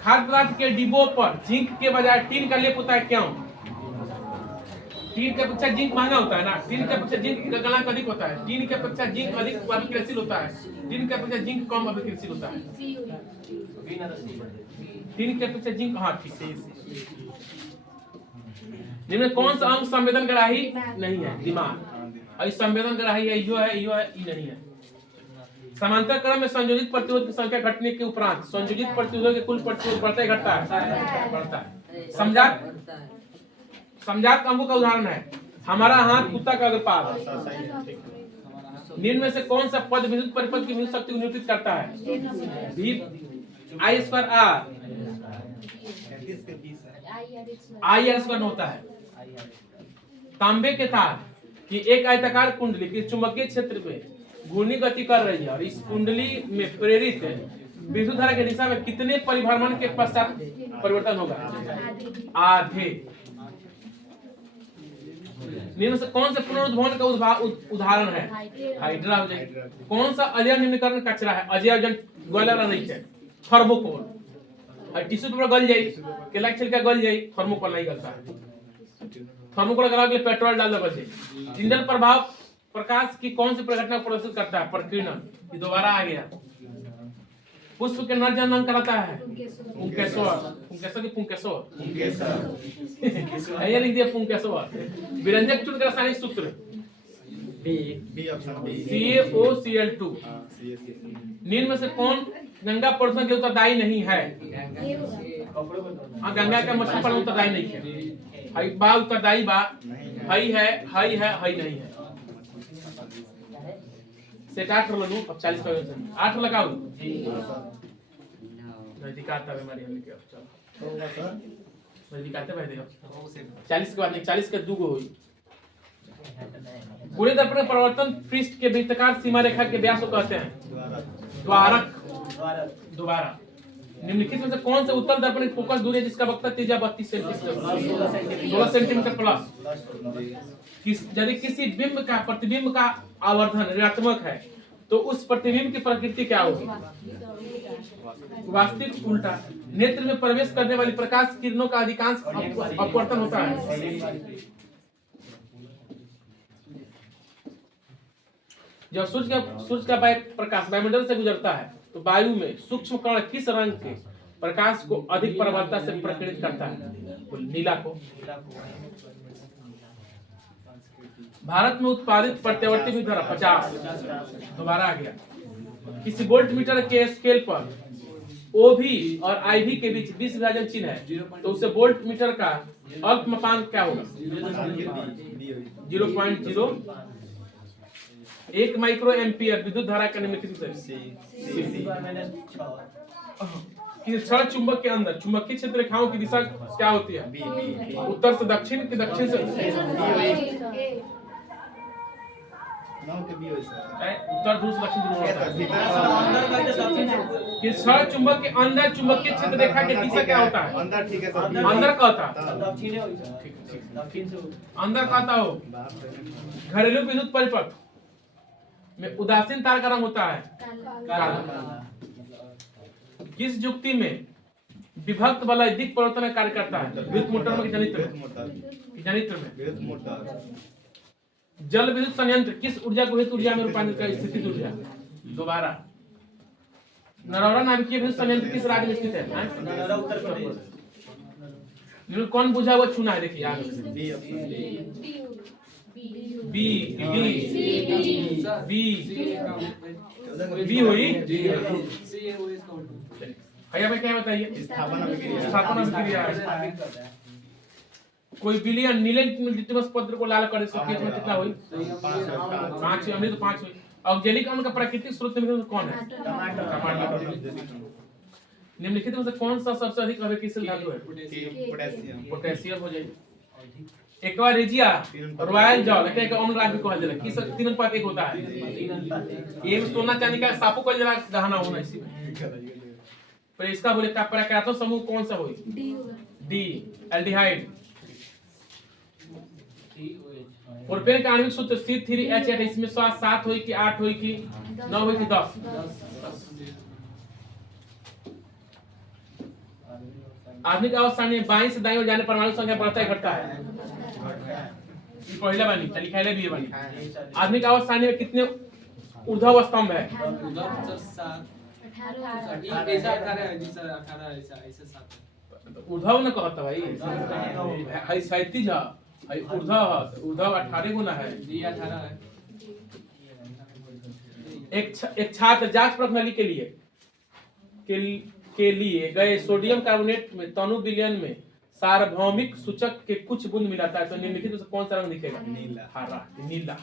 खाद्य पदार्थ के डिब्बों पर जिंक के बजाय टीन का लेप होता है क्यों? टीन के अपेक्षा जिंक महंगा होता है ना, टीन के अपेक्षा जिंक का गलनांक अधिक होता है, टीन के अपेक्षा जिंक अधिक अभिक्रियाशील होता है, टीन के अपेक्षा जिंक कम अभिक्रियाशील होता है। टीन के अपेक्षा जिंक, हाँ ठीक है। जिनमें कौन सा अंग संवेदन ग्राही नहीं है? दिमाग। और संवेदन ग्राही है, यो है, यो है, ई नहीं है। समांतर क्रम में संयोजित प्रतिरोध की संख्या घटने के उपरांत संयोजित प्रतिरोध के कुल प्रतिरोध बढ़ता है घटता है? बढ़ता है। समजात अंगों का उदाहरण है हमारा हाथ, कुत्ता का अगर पाद। निम्न में से कौन सा पद विद्युत परिपथ की विद्युत शक्ति को निरूपित करता है? V I square R, I R square होता है। तांबे के तार की एक आयताकार कुंडली की चुंबकीय क्षेत्र में घूर्णी गति कर रही है और इस कुंडली में प्रेरित विद्युत धारा की दिशा में कितने परिभ्रमण के पश्चात परिवर्तन होगा? आधे। निम्न से कौन से पुनरुद्भवन का उदाहरण है? हाइड्रा हो जाएगा। कौन सा अजैव निम्नीकरण कचरा है? अजैव जन गलर नहीं है, थर्मोकोल। टिश्यू पेपर गल जाई, केला के छिलका गल जाई, थर्मोकोल नहीं गलता है। थर्मोकोल गला के पेट्रोल डाल दो बचे। इंधन प्रभाव प्रकाश की कौन सी प्रघटना प्रदर्शित करता है? प्रकीर्णन। ये दोबारा आ गया। पुष्प के नर जन्म कराता है? पुंकेश्वर। पुंकेश्वर की पुंकेश्वर, ये लिख दिया पुंकेश्वर। विरंजक चूर्ण का रासायनिक सूत्र CaOCl2। निम्न में से कौन गंगा प्रदूषण के उत्तरदायी नहीं है? हाँ, गंगा का मछली पर उत्तरदायी नहीं है। हई बा उत्तरदायी बा, हई है, हई है, हई नहीं है। सेट 8 लूं, अब 40 का 8 लगाओ। दिखाता है हमारी हमने क्या चलो मैं दिखाते भाई देखो 40 के बाद नहीं, 40 के 2 गो हुई। गोले दर्पण परिवर्तन पृष्ठ के वृत्ताकार सीमा रेखा के व्यास को कहते हैं? द्वारक। दोबारा निम्नलिखित में से कौन से उत्तल दर्पण की फोकस दूरी है जिसका वक्रता त्रिज्या 32 सेंटीमीटर 16 सेंटीमीटर प्लस? यदि किसी बिंब का प्रतिबिंब का आवर्धन ऋणात्मक है तो उस प्रतिबिंब की प्रकृति क्या होगी? वास्तविक उल्टा। नेत्र में प्रवेश करने वाली प्रकाश किरणों का अधिकांश अपवर्तन होता है। जब सूर्य का प्रकाश वायुमंडल से गुजरता है तो वायु में सूक्ष्म कण किस रंग के प्रकाश को अधिक प्रबलता से प्रकीर्णित करता है? नीला को। भारत में उत्पादित प्रत्यावर्ती विद्युत धारा 50। दोबारा आ गया। किसी वोल्ट मीटर के स्केल पर OV और IV के बीच 20 विभाजन चिन्ह है तो उससे वोल्ट मीटर का अल्पमापांक क्या होगा? 0.0। 1 माइक्रो एम्पियर विद्युत धारा का निम्नलिखित कि छड़ चुंबक के अंदर चुंबकीय क्षेत्र रेखाओं की दिशा क्या होती है? उत्तर से दक्षिण की दक्षिण से उत्तर ध्रुव से दक्षिण ध्रुव होता है। कि छड़ चुंबक के अंदर चुंबकीय क्षेत्र रेखा की दिशा क्या होता है? अंदर। ठीक है सर, अंदर कहता अंदर कहता हो। घरेलू विद्युत परिपथ में उदासीन तार का रंग होता है काला। किस युक्ति में विभक्त बल दिक परिवर्तन का कार्य करता है? विद्युत मोटर में जनित्र में। जल विद्युत संयंत्र किस ऊर्जा को हेतु ऊर्जा में रूपांतरित कर? स्थितिज ऊर्जा। दोबारा नरौरा नाभिकीय विद्युत संयंत्र किस राज्य में स्थित है? उत्तर प्रदेश। कौन बुझा हुआ चुना है? देखिए आगे बी हुई। भैया भाई क्या बताइए? स्थापना अभिक्रिया। कोई विलियन नीले लिटमस पत्र को लाल कर दे में कितना हुई? 5। अमृत तो 5 हुई। ऑक्जेलिक अम्ल का प्राकृतिक स्रोत में कौन है? टमाटर। निम्नलिखित में से कौन सा सबसे अधिक अभिक्रियाशील धातु है? पोटेशियम हो जाएगी। एक्वारेजिया रॉयल जॉल एक अम्ल राशि को हल किस 3 अनुपात 1 होता है? एक सोना चांदी का सापू को जरा गहना होना इसी में। पर इसका बोले का प्रकारात्मक समूह कौन सा होई? D aldehyde. प्रोपेन का आणविक सूत्र C3H8 इसमें 7 होई कि 8 होई कि 9 होई कि 10? आधुनिक अवस्था में बाईं से दाईं ओर जाने परमाणु संख्या बढ़ता है घटता है? ये पहला बानी चली खाइले भी बानी आधुनिक अवस्था में कितने ऊर्ध्व स्तंभ है? उधर सर 7 अठारह। ऐसा 18 है जी सर 18 ऐसा ऐसा 7 ऊर्ध्व न कहता भाई है 37 है ऊर्ध्व 18 गुना है। जी 18 है। एक छात्र जांच प्रणाली के लिए गए सोडियम कार्बोनेट में तनु विलयन में सार्वभौमिक सूचक के कुछ बूंद मिलाता है तो निम्नलिखित में से कौन सा रंग दिखेगा? नीला। हरा नीला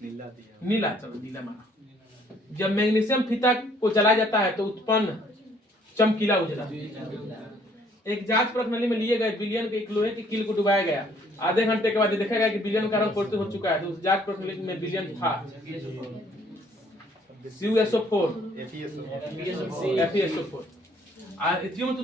नीला दिया। नीला चलो नीला माना। जब मैग्नीशियम फीता को जलाया जाता है तो उत्पन्न चमकीला उजला। एक जांच प्रणाली में लिए गए विलयन के एक लोहे की कील को डुबाया गया आधे घंटे के बाद देखा गया कि विलयन का रंग परिवर्तित हो चुका है तो उस जांच प्रणाली में विलयन था CuSO4 FeSO4। FeSO4 आ इतियों में तो